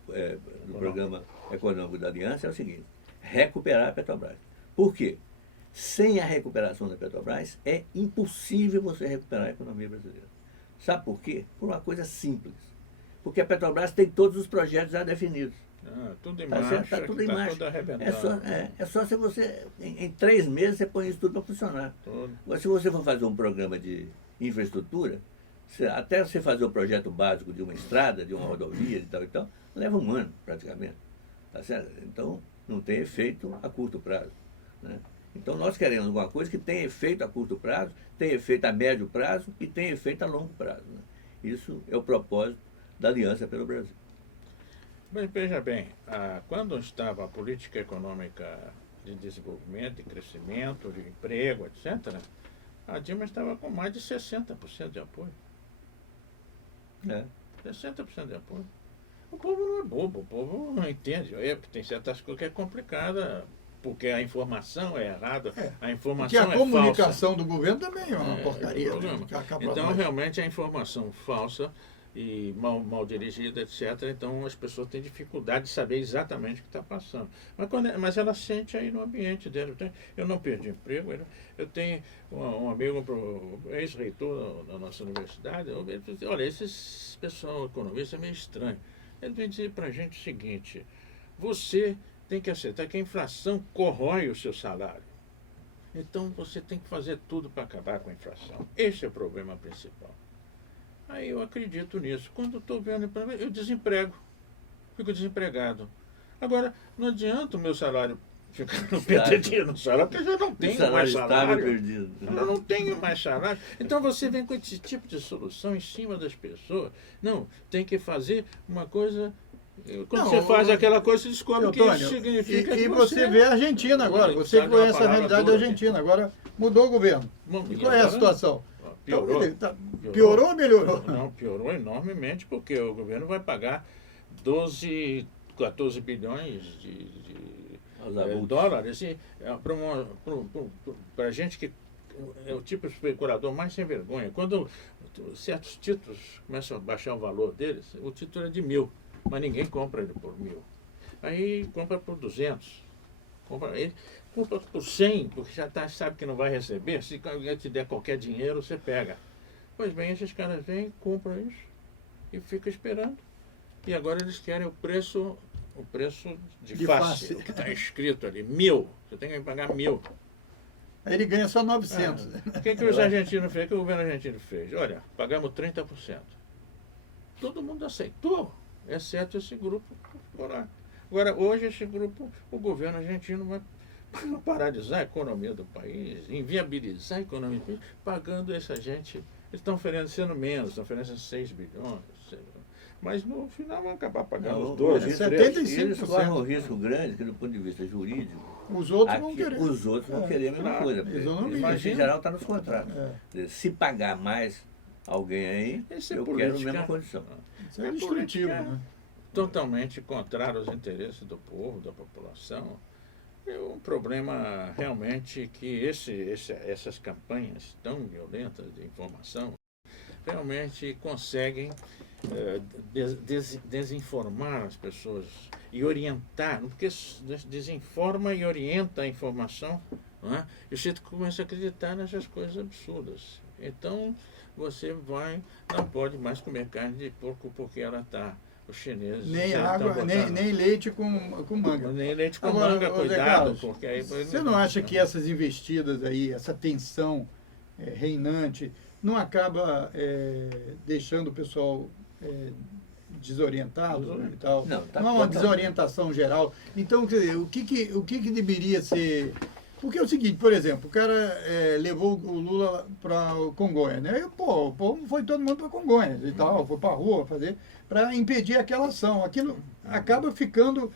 do programa econômico da Aliança é o seguinte, recuperar a Petrobras. Por quê? Sem a recuperação da Petrobras, é impossível você recuperar a economia brasileira. Sabe por quê? Por uma coisa simples. Porque a Petrobras tem todos os projetos já definidos. Tudo em Tá marcha, certo? Está tudo em tá marcha. tudo arrebentando. É só se você, em 3 meses, você põe isso tudo para funcionar. Tudo. Agora, se você for fazer um programa de infraestrutura, até você fazer o projeto básico de uma estrada, de uma rodovia e tal, leva 1 ano, praticamente. Tá certo? Então, não tem efeito a curto prazo, né? Então, nós queremos alguma coisa que tenha efeito a curto prazo, tenha efeito a médio prazo e tenha efeito a longo prazo, né? Isso é o propósito da Aliança pelo Brasil. Mas veja bem, quando estava a política econômica de desenvolvimento, de crescimento, de emprego, etc., a Dilma estava com mais de 60% de apoio. 60% de apoio. O povo não é bobo, o povo não entende. Tem certas coisas que é complicada, porque a informação é errada, a informação Porque a é falsa. comunicação do governo também é uma porcaria. Problema. Né? Que acaba Então, mais. realmente, a informação falsa e mal dirigida, etc., então as pessoas têm dificuldade de saber exatamente o que está passando. Mas ela sente aí no ambiente dela. Eu não perdi emprego, eu tenho um amigo, ex-reitor da nossa universidade, ele disse, olha, esse pessoal economista é meio estranho. Ele vem dizer para a gente o seguinte, você tem que aceitar que a inflação corrói o seu salário. Então você tem que fazer tudo para acabar com a inflação. Esse é o problema principal. Aí eu acredito nisso. Quando estou vendo, eu desemprego. Fico desempregado. Agora, não adianta o meu salário ficar no PTD no salário, porque eu já não tenho mais salário. Perdido. Eu não tenho mais salário. Então você vem com esse tipo de solução em cima das pessoas. Não, tem que fazer uma coisa. Quando Não, você faz aquela coisa, você descobre que Antônio, isso significa e que você vê a Argentina agora. Você sabe conhece uma a palavra realidade da dura, Argentina. Agora mudou o governo. E qual é a situação? Piorou. Piorou ou melhorou? Não, piorou enormemente, porque o governo vai pagar 14 bilhões de dólares para gente que é o tipo de especulador mais sem vergonha. Quando certos títulos começam a baixar o valor deles, o título é de 1.000, mas ninguém compra ele por 1.000. Aí compra por 200. Compra por 100, porque já sabe que não vai receber. Se alguém te der qualquer dinheiro, você pega. Pois bem, esses caras vêm, compram isso e ficam esperando. E agora eles querem o preço de face, que está escrito ali, 1.000. Você tem que pagar 1.000. Aí ele ganha só 900. O que os argentinos fez? O que o governo argentino fez? Olha, pagamos 30%. Todo mundo aceitou, exceto esse grupo por lá. Agora, hoje, esse grupo, o governo argentino vai paralisar a economia do país, inviabilizar a economia do país, pagando essa gente. Eles estão oferecendo menos, estão oferecendo 6 bilhões. mas no final vão acabar pagando Não, os 12, eles- 75%. Eles correm um risco grande, que do ponto de vista jurídico, Os outros vão querer. os outros vão querer a mesma claro, coisa. Porque isonomia. isso, em geral, está nos contratos. É. Quer dizer, se pagar mais alguém aí, Isso é eu política. quero a mesma condição. Isso é É destrutivo, política. né? Totalmente contrário aos interesses do povo, da população. É um problema realmente que essas campanhas tão violentas de informação realmente conseguem desinformar as pessoas e orientar, porque desinforma e orienta a informação, não é? E você começa a acreditar nessas coisas absurdas. Então você não pode mais comer carne de porco porque ela está. Os chineses Nem já água, estão nem, botando- nem leite com manga. nem leite com Agora, manga, ô, Zé cuidado, Carlos, porque aí... Você não acha que essas investidas aí, essa tensão reinante, não acaba deixando o pessoal desorientado e tal? Não, tá Não é uma totalmente. desorientação geral. Então, quer dizer, o que deveria ser... Porque é o seguinte, por exemplo, o cara levou o Lula para Congonhas, né? E, pô, o povo foi todo mundo para Congonhas e tal, foi para a rua para impedir aquela ação. Aquilo acaba ficando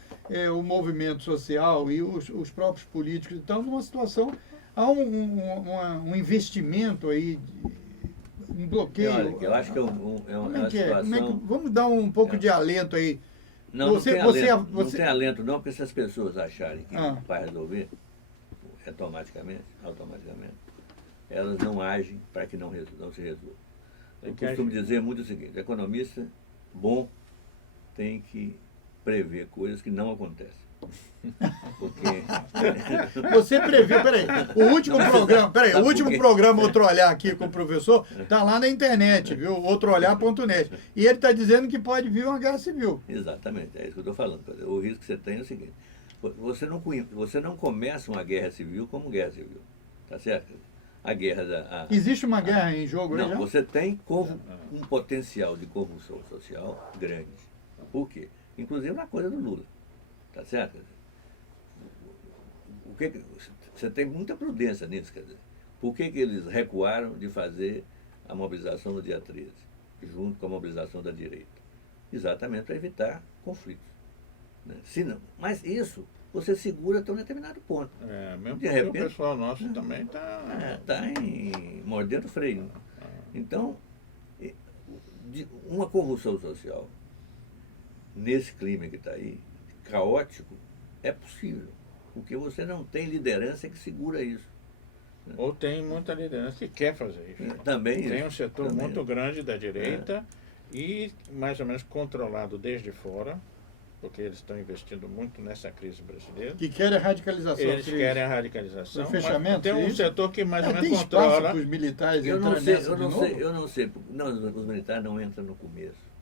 o movimento social e os próprios políticos e tal numa situação, há um investimento aí, um bloqueio. Olha, eu acho que é Como uma é que é? situação... Vamos dar um pouco de alento aí. Não, Você- não, tem você- alento, você- não tem alento não, porque se as pessoas acharem que Ah. vai resolver automaticamente, elas não agem para que não se resolva. Eu que costumo agir. dizer muito o seguinte: economista bom tem que prever coisas que não acontecem. Porque Você previu, peraí, o último programa, sabe o por último quê? programa Outro Olhar aqui com o professor, tá lá na internet, viu? Outroolhar.net. E ele está dizendo que pode vir uma guerra civil. Exatamente, é isso que eu estou falando. Quer dizer, o risco que você tem é o seguinte: você não começa uma guerra civil como guerra civil, tá certo? A guerra Existe uma guerra em jogo aí Não, já? você tem um potencial de corrupção social grande. Por quê? Inclusive na coisa do Lula, tá certo? Você tem muita prudência nisso, quer dizer. Por que eles recuaram de fazer a mobilização no dia 13, junto com a mobilização da direita? Exatamente para evitar conflitos. Né? Se não, mas isso você segura até um determinado ponto. Mesmo De porque repente- o pessoal nosso também está... Está mordendo o freio. Então, uma corrupção social, nesse clima que está aí, caótico, é possível. Porque você não tem liderança que segura isso. Ou tem muita liderança que quer fazer isso. Também Tem isso, um setor também. muito grande da direita e mais ou menos controlado desde fora, porque eles estão investindo muito nessa crise brasileira. Que querem a radicalização. Eles seria querem a radicalização, O fechamento, mas tem um seria isso? setor que mais ou isso? menos Tem espaço controla. para os militares Eu não entrarem sei, nessa eu de não novo? sei, eu não sei. Não, os militares não entram no começo.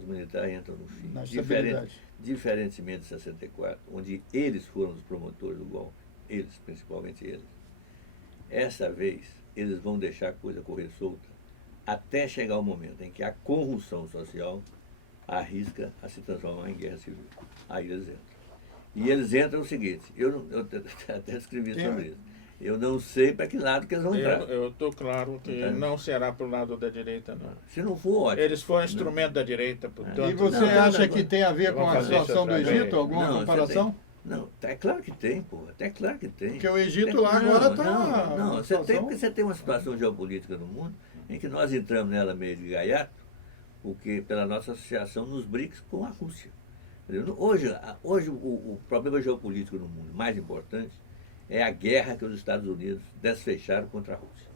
Os militares entram no fim. Na estabilidade. Diferentemente de 64, onde eles foram os promotores do golpe, eles, principalmente eles. Essa vez, eles vão deixar a coisa correr solta até chegar o momento em que a corrupção social arrisca a se transformar em guerra civil. Aí eles entram. E eles entram o seguinte, eu até escrevi sobre isso. Eu não sei para que lado que eles vão entrar. Eu estou claro que Entende? não será para o lado da direita, não. Se não for, ótimo. Eles foram instrumento da direita, portanto. E você Não, acha que tem a ver com Vamos a fazer isso situação do outra vez. Egito? Alguma Não, comparação? você Não, é claro que tem, pô. Até claro que tem. Porque o Egito lá agora está... Não, porque você tem uma situação geopolítica no mundo em que nós entramos nela meio de gaiato, porque pela nossa associação nos BRICS com a Rússia. Entendeu? Hoje o problema geopolítico no mundo mais importante é a guerra que os Estados Unidos desfecharam contra a Rússia.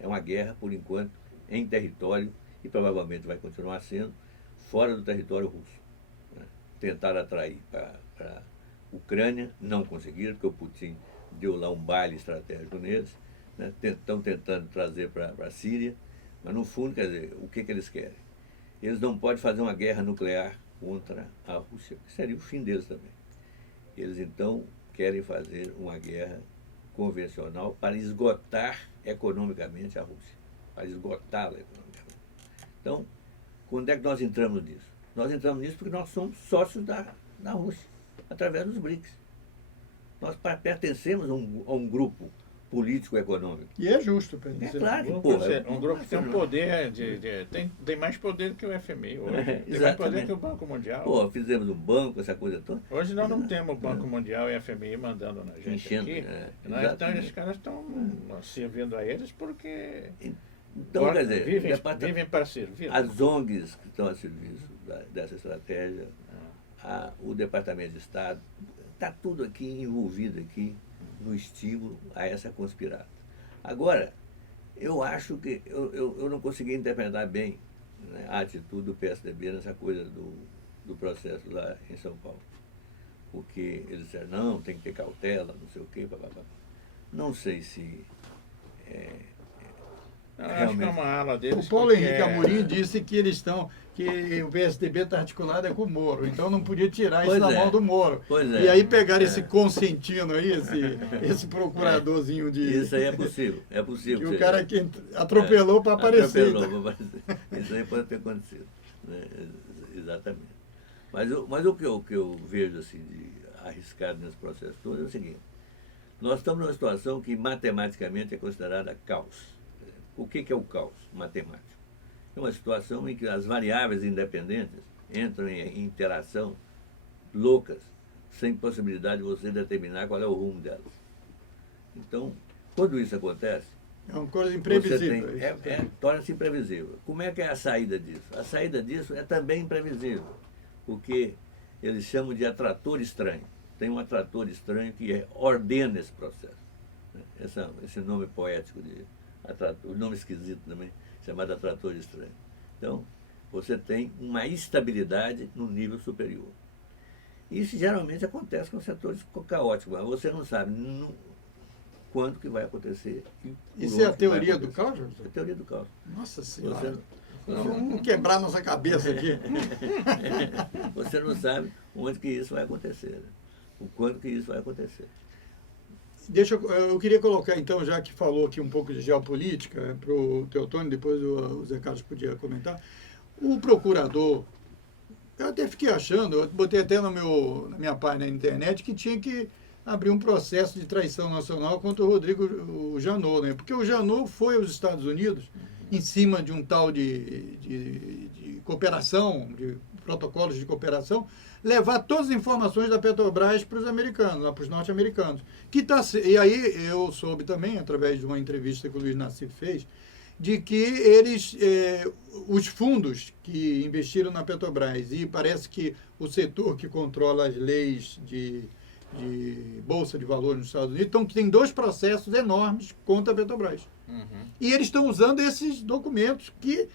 É uma guerra, por enquanto, em território, e provavelmente vai continuar sendo, fora do território russo. Né? Tentaram atrair para a Ucrânia, não conseguiram, porque o Putin deu lá um baile estratégico neles. Né? Estão tentando trazer para a Síria, mas no fundo, quer dizer, o que eles querem? Eles não podem fazer uma guerra nuclear contra a Rússia, que seria o fim deles também. Eles então querem fazer uma guerra convencional para esgotar economicamente a Rússia, para esgotá-la economicamente. Então, quando é que nós entramos nisso? Nós entramos nisso porque nós somos sócios da Rússia, através dos BRICS. Nós pertencemos a um grupo político-econômico. E é justo, É Pedro. claro que, Um pô, grupo que tem um poder, tem mais poder que o FMI hoje. Tem mais poder Exatamente. que o Banco Mundial. Pô, fizemos um banco, essa coisa toda. Hoje nós não temos o Banco Mundial e o FMI mandando na gente Enchendo, aqui. é, Então exatamente. esses caras estão servindo a eles porque Então, quer dizer, vivem para servir. as ONGs que estão a serviço dessa estratégia, o Departamento de Estado, está tudo aqui envolvido aqui no estímulo a essa conspirata. Agora, eu acho que eu não consegui interpretar bem, né, a atitude do PSDB nessa coisa do processo lá em São Paulo. Porque eles disseram, não, tem que ter cautela, não sei o quê, papapá. Não sei se Eu acho que é uma ala deles. O Paulo que Henrique quer- Amorim disse que o PSDB está articulado com o Moro, então não podia tirar isso Pois da é. mão do Moro. Pois é. E aí pegaram esse Consentino aí, esse procuradorzinho de... Isso aí é possível, é possível. que o seja- cara que atropelou para aparecer. Atropelou pra aparecer. Isso aí pode ter acontecido, né? Exatamente. Mas o que eu vejo assim, de arriscado nesse processo todo é o seguinte: nós estamos numa situação que matematicamente é considerada caos. O que é o caos matemático? É uma situação em que as variáveis independentes entram em interação loucas, sem possibilidade de você determinar qual é o rumo delas. Então, quando isso acontece, É uma coisa você imprevisível. torna-se imprevisível. Como é que é a saída disso? A saída disso é também imprevisível, porque eles chamam de atrator estranho. Tem um atrator estranho que ordena esse processo. Esse nome poético de atrator, um nome esquisito também, chamado atrator estranho. Então, você tem uma estabilidade no nível superior. Isso geralmente acontece com setores caóticos, mas você não sabe quando que vai acontecer. E por Isso é a onde que vai teoria do acontecer. caos? É a teoria do caos. Nossa Senhora. Você, Vamos quebrar nossa cabeça aqui. você não sabe onde que isso vai acontecer, né? O quando que isso vai acontecer. Eu queria colocar, então, já que falou aqui um pouco de geopolítica, para o Teotônio, depois o Zé Carlos podia comentar. O procurador, eu até fiquei achando, eu botei até na minha página na internet, que tinha que abrir um processo de traição nacional contra o Rodrigo Janot, né? Porque o Janot foi aos Estados Unidos em cima de um tal de cooperação, de protocolos de cooperação, levar todas as informações da Petrobras para os americanos, lá para os norte-americanos. E aí eu soube também, através de uma entrevista que o Luiz Nassif fez, de que eles, os fundos que investiram na Petrobras, e parece que o setor que controla as leis de Bolsa de Valores nos Estados Unidos, então tem 2 processos enormes contra a Petrobras. E eles estão usando esses documentos que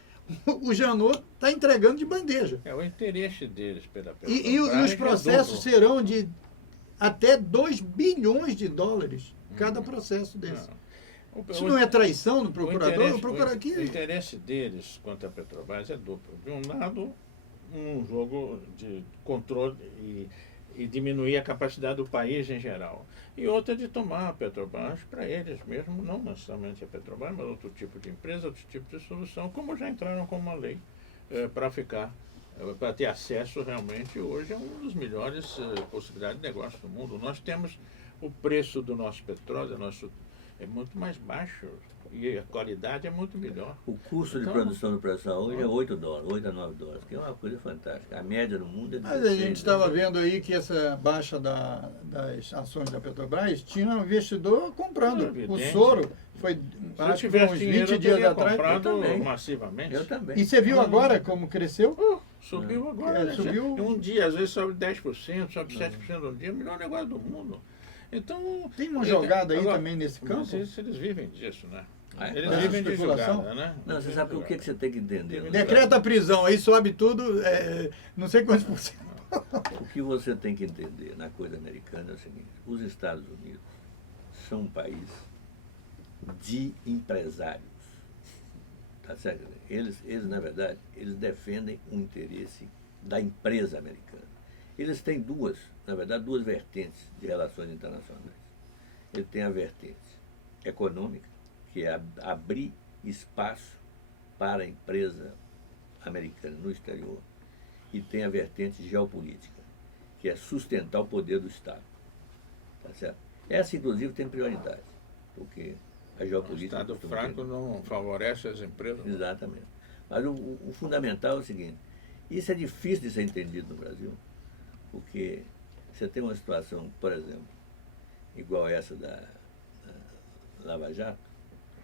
o Janot está entregando de bandeja. É o interesse deles pela Petrobras. E os processos duplo. serão de até 2 bilhões de dólares cada processo desse. Isso não é traição do procurador? O interesse deles contra a Petrobras é duplo. De um lado, um jogo de controle e diminuir a capacidade do país em geral. E outra de tomar a Petrobras para eles mesmos, não necessariamente a Petrobras, mas outro tipo de empresa, outro tipo de solução, como já entraram com uma lei para ficar, para ter acesso realmente, hoje é um dos melhores possibilidades de negócio do mundo. Nós temos o preço do nosso petróleo, é muito mais baixo e a qualidade é muito melhor. O custo de produção do pré-sal hoje é 8 dólares, 8 a 9 dólares, que é uma coisa fantástica. A média no mundo é 16. Mas a gente estava vendo aí que essa baixa das ações da Petrobras tinha um investidor comprando. Evidente. O Soro foi, Se eu acho que tivesse uns dinheiro, 20 eu dias teria atrás. comprado Eu também. massivamente. Eu também. E você viu agora como cresceu? Subiu agora. Subiu. Um dia, às vezes, sobe 10%, sobe 7% no dia, o melhor negócio do mundo. Então, Tem uma jogada aí agora, também nesse campo? Mas eles vivem disso, né? Eles Essa vivem de especulação? jogada, né? Não, você sabe o que você tem que entender? né? Decreta a prisão, aí sobe tudo, não sei quantos por cento. O que você tem que entender na coisa americana é o seguinte: os Estados Unidos são um país de empresários. Tá certo? Eles, na verdade, eles defendem o interesse da empresa americana. Eles têm duas vertentes de relações internacionais. Ele tem a vertente econômica, que é abrir espaço para a empresa americana no exterior, e tem a vertente geopolítica, que é sustentar o poder do Estado. Tá certo? Essa, inclusive, tem prioridade, porque a O geopolítica... Estado fraco não favorece as empresas. Exatamente. Mas o fundamental é o seguinte, isso é difícil de ser entendido no Brasil, porque você tem uma situação, por exemplo, igual essa da Lava Jato,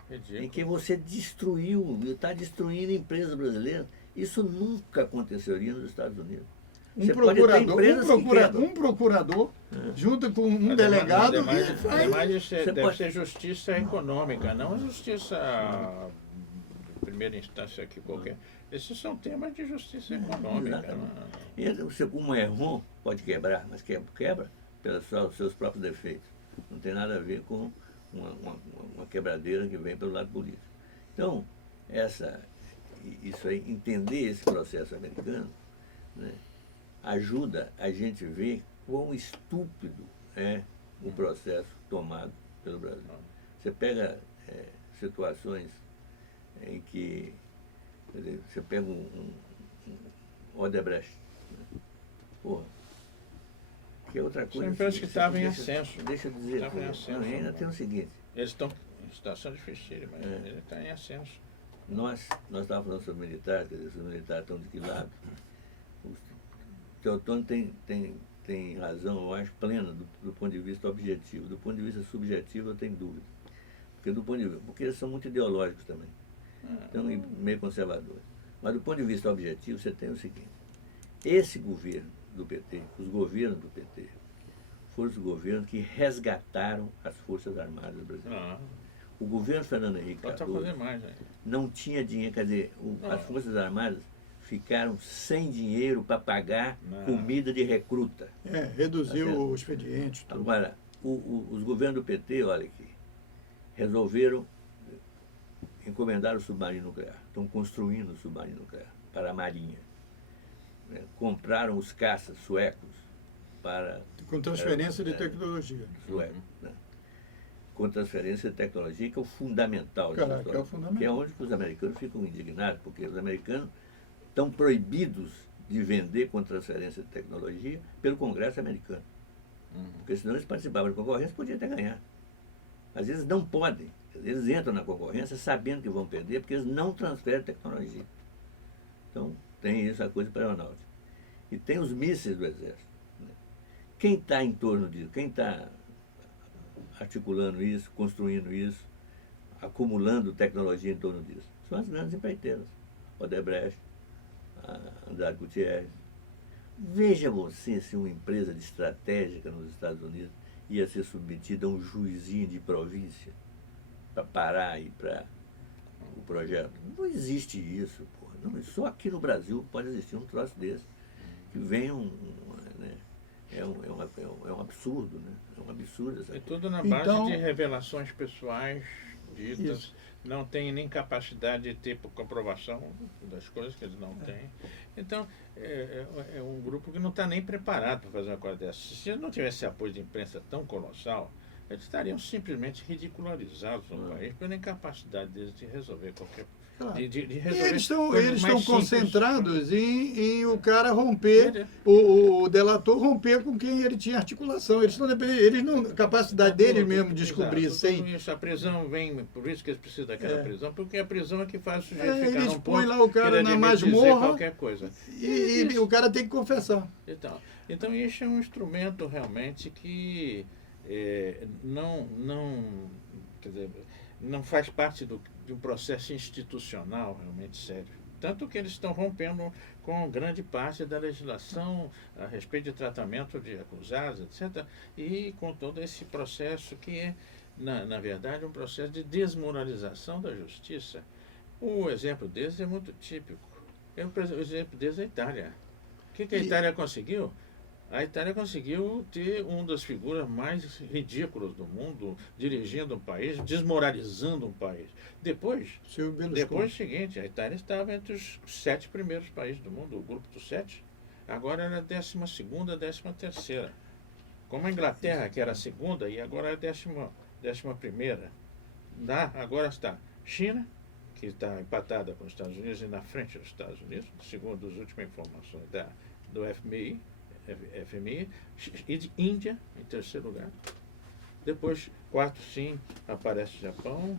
Ridículo. em que você destruiu, está destruindo empresas brasileiras. Isso nunca aconteceria nos Estados Unidos. Você pode ter empresas que quebram. Um procurador junto com um delegado. Ademais isso Você deve pode- ser justiça econômica, não justiça de primeira instância aqui qualquer. Esses são temas de justiça econômica. Exatamente. E um erro pode quebrar, mas quebra pelos seus próprios defeitos. Não tem nada a ver com uma quebradeira que vem pelo lado político. Então, isso aí, entender esse processo americano, né, ajuda a gente a ver quão estúpido é o processo tomado pelo Brasil. Você pega situações em que, quer dizer, você pega um Odebrecht, né? Porra, que é outra coisa. São empresas que estavam em deixa- ascenso. Deixa eu dizer, Estavam em ascenso, ainda né? tem o seguinte, Eles estão em situação difícil, mas ele está em ascenso. nós estávamos falando sobre militares, quer dizer, se os militares estão de que lado? O Teotônio tem razão, eu acho, plena do ponto de vista objetivo. Do ponto de vista subjetivo, eu tenho dúvida. Porque eles são muito ideológicos também. Então, e meio conservadores. Mas do ponto de vista objetivo, você tem o seguinte: esse governo do PT, os governos do PT, foram os governos que resgataram as Forças Armadas brasileiras. Não, O governo Fernando Henrique pode Cardoso fazer mais, né? não tinha dinheiro, quer dizer, as Forças Armadas ficaram sem dinheiro para pagar Não. comida de recruta. Reduziu Tá certo. o expediente. Tudo. Agora, os governos do PT, olha aqui, resolveram encomendar o submarino nuclear. Estão construindo o submarino nuclear para a Marinha. Né? Compraram os caças suecos para Com transferência de tecnologia. suecos. Né? Com transferência de tecnologia, que é o fundamental dessa Caraca, história. é o fundamental. Que é onde os americanos ficam indignados, porque os americanos estão proibidos de vender com transferência de tecnologia pelo Congresso americano. Porque senão eles participavam da concorrência e podiam até ganhar. Mas eles não podem. Eles entram na concorrência sabendo que vão perder, porque eles não transferem tecnologia. Então, tem essa coisa para a aeronáutica. E tem os mísseis do Exército. Né? Quem está em torno disso? Quem está articulando isso, construindo isso, acumulando tecnologia em torno disso? São as grandes empreiteiras. Odebrecht, Andrade Gutierrez. Veja você se uma empresa de estratégica nos Estados Unidos ia ser submetida a um juizinho de província para parar aí para o projeto. Não existe isso, porra. Não, só aqui no Brasil pode existir um troço desse. Que vem né? É um absurdo, né? É um absurdo essa E coisa. tudo na base Então- de revelações pessoais ditas. Isso. Não tem nem capacidade de ter comprovação das coisas que eles não têm. Então, é um grupo que não está nem preparado para fazer uma coisa dessa. Se eles não tivesse apoio de imprensa tão colossal, eles estariam simplesmente ridicularizados no país pela incapacidade deles de resolver qualquer... Claro. De resolver Eles coisas estão mais simples. concentrados em o cara romper, É. o delator romper com quem ele tinha articulação. Eles não dependem, eles não, a capacidade deles mesmo de descobrir Exato, sem. tudo isso, a prisão vem, por isso que eles precisam daquela prisão, porque a prisão é que faz o sujeito É, ficar eles num põem ponto lá o cara que ele na admite dizer masmorra. qualquer coisa. E o cara tem que confessar. Então isso é um instrumento realmente que quer dizer, não faz parte de um processo institucional realmente sério. Tanto que eles estão rompendo com grande parte da legislação a respeito de tratamento de acusados, etc. E com todo esse processo que é, na verdade, um processo de desmoralização da justiça. O exemplo deles é muito típico. O exemplo deles é a Itália. O que a Itália conseguiu? A Itália conseguiu ter uma das figuras mais ridículas do mundo, dirigindo um país, desmoralizando um país. Depois o seguinte, a Itália estava entre os 7 primeiros países do mundo, o grupo dos 7. Agora era a 12ª, 13ª. Como a Inglaterra, que era a segunda, e agora é a 11ª. Agora está China, que está empatada com os Estados Unidos e na frente dos Estados Unidos, segundo as últimas informações do FMI, e de Índia, em terceiro lugar. Depois, quarto, sim, aparece Japão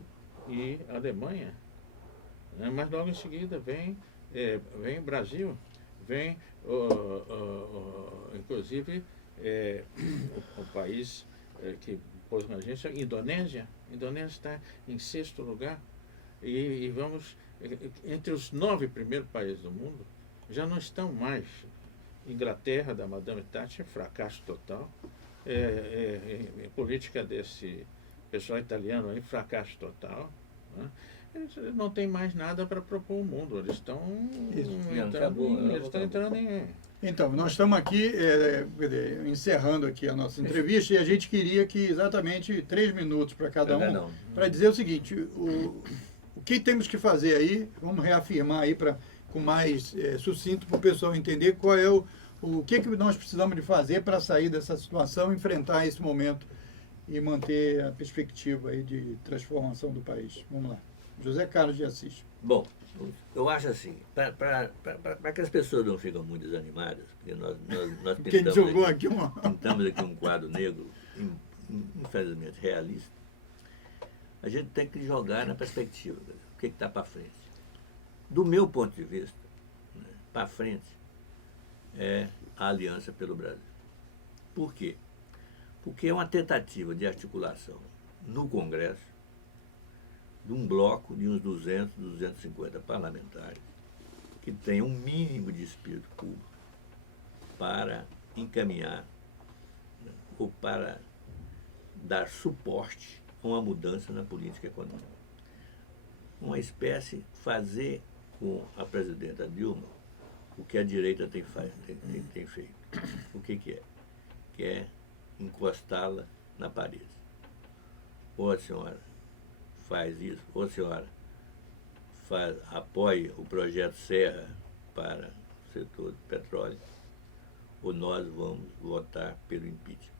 e Alemanha. Né? Mas logo em seguida vem Brasil, vem, inclusive, o país que pôs na agência, Indonésia. Indonésia está em sexto lugar. E vamos, entre os 9 primeiros países do mundo, já não estão mais. Inglaterra, da Madame Thatcher, fracasso total. Política desse pessoal italiano aí, fracasso total. Né? Eles não têm mais nada para propor ao mundo. Eles estão entrando em... Então, nós estamos aqui encerrando aqui a nossa entrevista e a gente queria que exatamente 3 minutos para cada um, para dizer o seguinte, o que temos que fazer aí, vamos reafirmar aí com mais sucinto para o pessoal entender qual é o que nós precisamos de fazer para sair dessa situação, enfrentar esse momento e manter a perspectiva aí de transformação do país. Vamos lá. José Carlos de Assis. Bom, eu acho assim, para que as pessoas não ficam muito desanimadas, porque nós pintamos aqui um quadro negro, infelizmente realista, a gente tem que jogar na perspectiva, o que está para frente. Do meu ponto de vista, né, para frente, é a Aliança pelo Brasil. Por quê? Porque é uma tentativa de articulação no Congresso de um bloco de uns 200, 250 parlamentares que tem um mínimo de espírito público para encaminhar, né, ou para dar suporte a uma mudança na política econômica. Uma espécie fazer com a presidenta Dilma o que a direita tem feito. O que é? Que é encostá-la na parede. Ou a senhora faz isso, ou a senhora apoia o projeto Serra para o setor do petróleo, ou nós vamos votar pelo impeachment.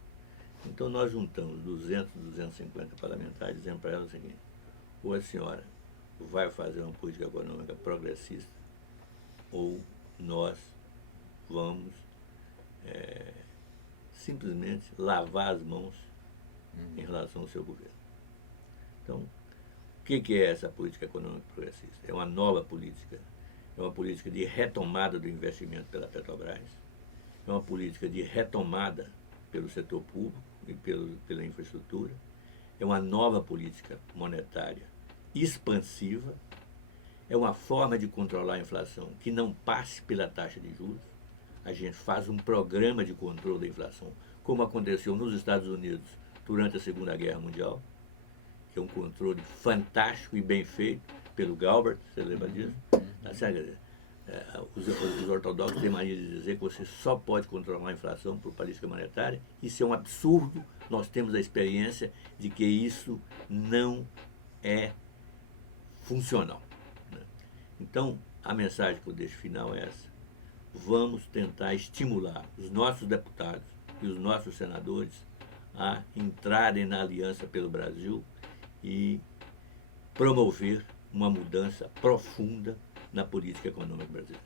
Então nós juntamos 200, 250 parlamentares dizendo para ela o seguinte: ou a senhora vai fazer uma política econômica progressista, ou nós vamos simplesmente lavar as mãos em relação ao seu governo. Então, o que é essa política econômica progressista? É uma nova política, é uma política de retomada do investimento pela Petrobras, é uma política de retomada pelo setor público e pela infraestrutura, é uma nova política monetária expansiva, é uma forma de controlar a inflação que não passe pela taxa de juros. A gente faz um programa de controle da inflação, como aconteceu nos Estados Unidos durante a Segunda Guerra Mundial, que é um controle fantástico e bem feito pelo Galbraith, você lembra disso? Os ortodoxos têm mania de dizer que você só pode controlar a inflação por política monetária. Isso é um absurdo. Nós temos a experiência de que isso não é funcional. Então, a mensagem que eu deixo final é essa. Vamos tentar estimular os nossos deputados e os nossos senadores a entrarem na Aliança pelo Brasil e promover uma mudança profunda na política econômica brasileira.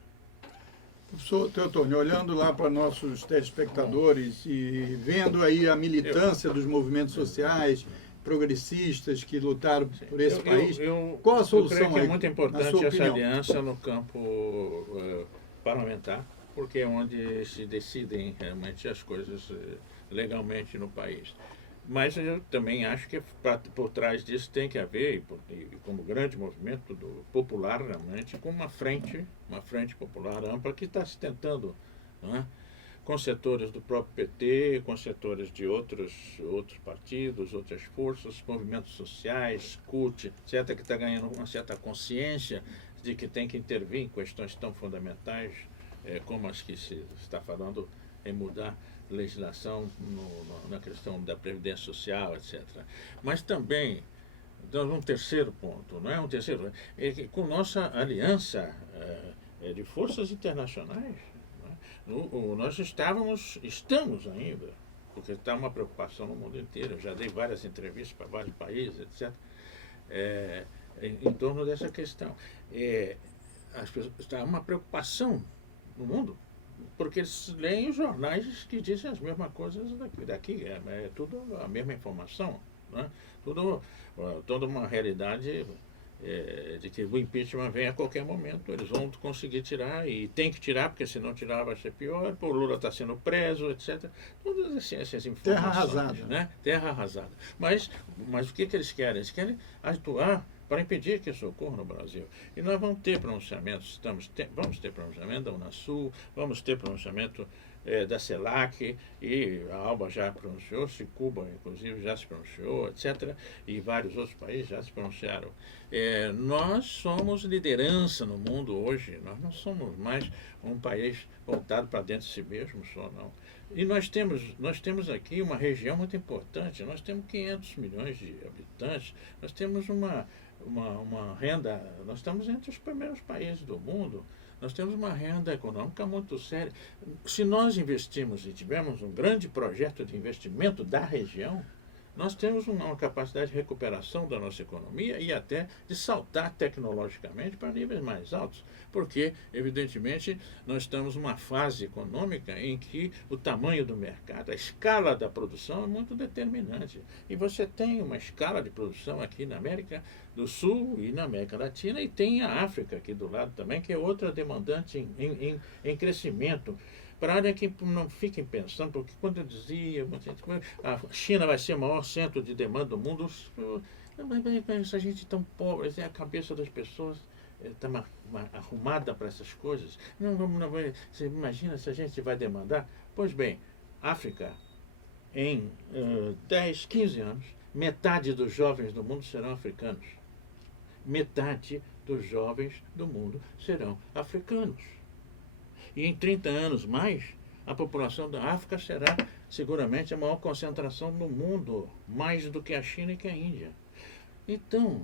Professor Teotônio, olhando lá para nossos telespectadores e vendo aí a militância dos movimentos sociais, progressistas que lutaram por esse país, qual a solução aí? Eu creio que é muito importante essa aliança no campo parlamentar, porque é onde se decidem realmente as coisas legalmente no país. Mas eu também acho que por trás disso tem que haver, como grande movimento popular realmente, com uma frente popular ampla que está se tentando, não é? Com setores do próprio PT, com setores de outros partidos, outras forças, movimentos sociais, CUT, etc., que está ganhando uma certa consciência de que tem que intervir em questões tão fundamentais como as que se está falando em mudar legislação na questão da previdência social, etc. Mas também, um terceiro ponto, não é um terceiro, é que com nossa aliança de forças internacionais, nós estamos ainda, porque está uma preocupação no mundo inteiro, eu já dei várias entrevistas para vários países, etc., em torno dessa questão. Está uma preocupação no mundo porque eles leem os jornais que dizem as mesmas coisas daqui é tudo a mesma informação, né? Toda uma realidade de que o impeachment vem a qualquer momento, eles vão conseguir tirar, e tem que tirar, porque se não tirar vai ser pior, o Lula está sendo preso, etc. Todas essas informações. Terra arrasada. Né? Terra arrasada. Mas o que eles querem? Eles querem atuar para impedir que isso ocorra no Brasil. E nós vamos ter pronunciamentos, vamos ter pronunciamento da Unasul, vamos ter pronunciamento da CELAC, e a ALBA já pronunciou-se, Cuba, inclusive, já se pronunciou, etc., e vários outros países já se pronunciaram. Nós somos liderança no mundo hoje, nós não somos mais um país voltado para dentro de si mesmo só, não. E nós temos aqui uma região muito importante, nós temos 500 milhões de habitantes, nós temos uma renda, nós estamos entre os primeiros países do mundo, nós temos uma renda econômica muito séria. Se nós investirmos e tivermos um grande projeto de investimento da região, nós temos uma capacidade de recuperação da nossa economia e até de saltar tecnologicamente para níveis mais altos, porque, evidentemente, nós estamos numa fase econômica em que o tamanho do mercado, a escala da produção é muito determinante. E você tem uma escala de produção aqui na América do Sul e na América Latina, e tem a África aqui do lado também, que é outra demandante em crescimento. Para que não fiquem pensando, porque quando eu dizia a China vai ser o maior centro de demanda do mundo, essa gente tão pobre, a cabeça das pessoas está arrumada para essas coisas. Não, você imagina se a gente vai demandar? Pois bem, África, em 10, 15 anos, metade dos jovens do mundo serão africanos. Metade dos jovens do mundo serão africanos. E em 30 anos mais, a população da África será seguramente a maior concentração no mundo, mais do que a China e que a Índia. Então,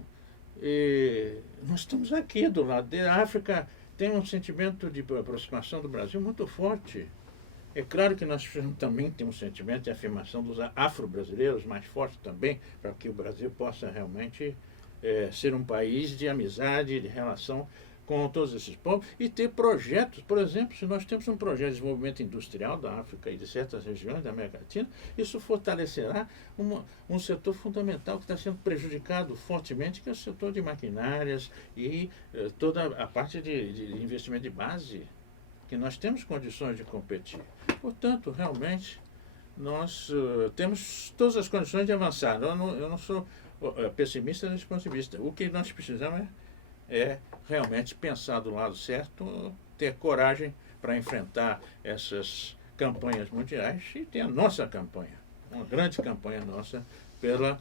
nós estamos aqui do lado da África, tem um sentimento de aproximação do Brasil muito forte. É claro que nós também temos um sentimento de afirmação dos afro-brasileiros mais forte também, para que o Brasil possa realmente ser um país de amizade, de relação com todos esses povos, e ter projetos. Por exemplo, se nós temos um projeto de desenvolvimento industrial da África e de certas regiões da América Latina, isso fortalecerá um setor fundamental que está sendo prejudicado fortemente, que é o setor de maquinárias e toda a parte de investimento de base, que nós temos condições de competir. Portanto, realmente, nós temos todas as condições de avançar. Eu não sou pessimista nem positivista. O que nós precisamos é realmente pensar do lado certo, ter coragem para enfrentar essas campanhas mundiais e ter a nossa campanha, uma grande campanha nossa pelo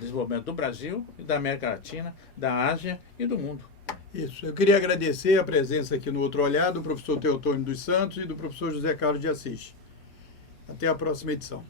desenvolvimento do Brasil e da América Latina, da Ásia e do mundo. Isso. Eu queria agradecer a presença aqui no Outro Olhar do professor Teotônio dos Santos e do professor José Carlos de Assis. Até a próxima edição.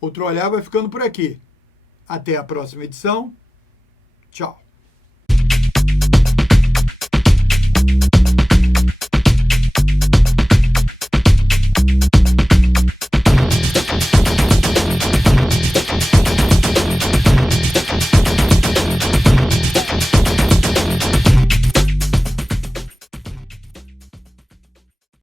Outro Olhar vai ficando por aqui. Até a próxima edição. Tchau.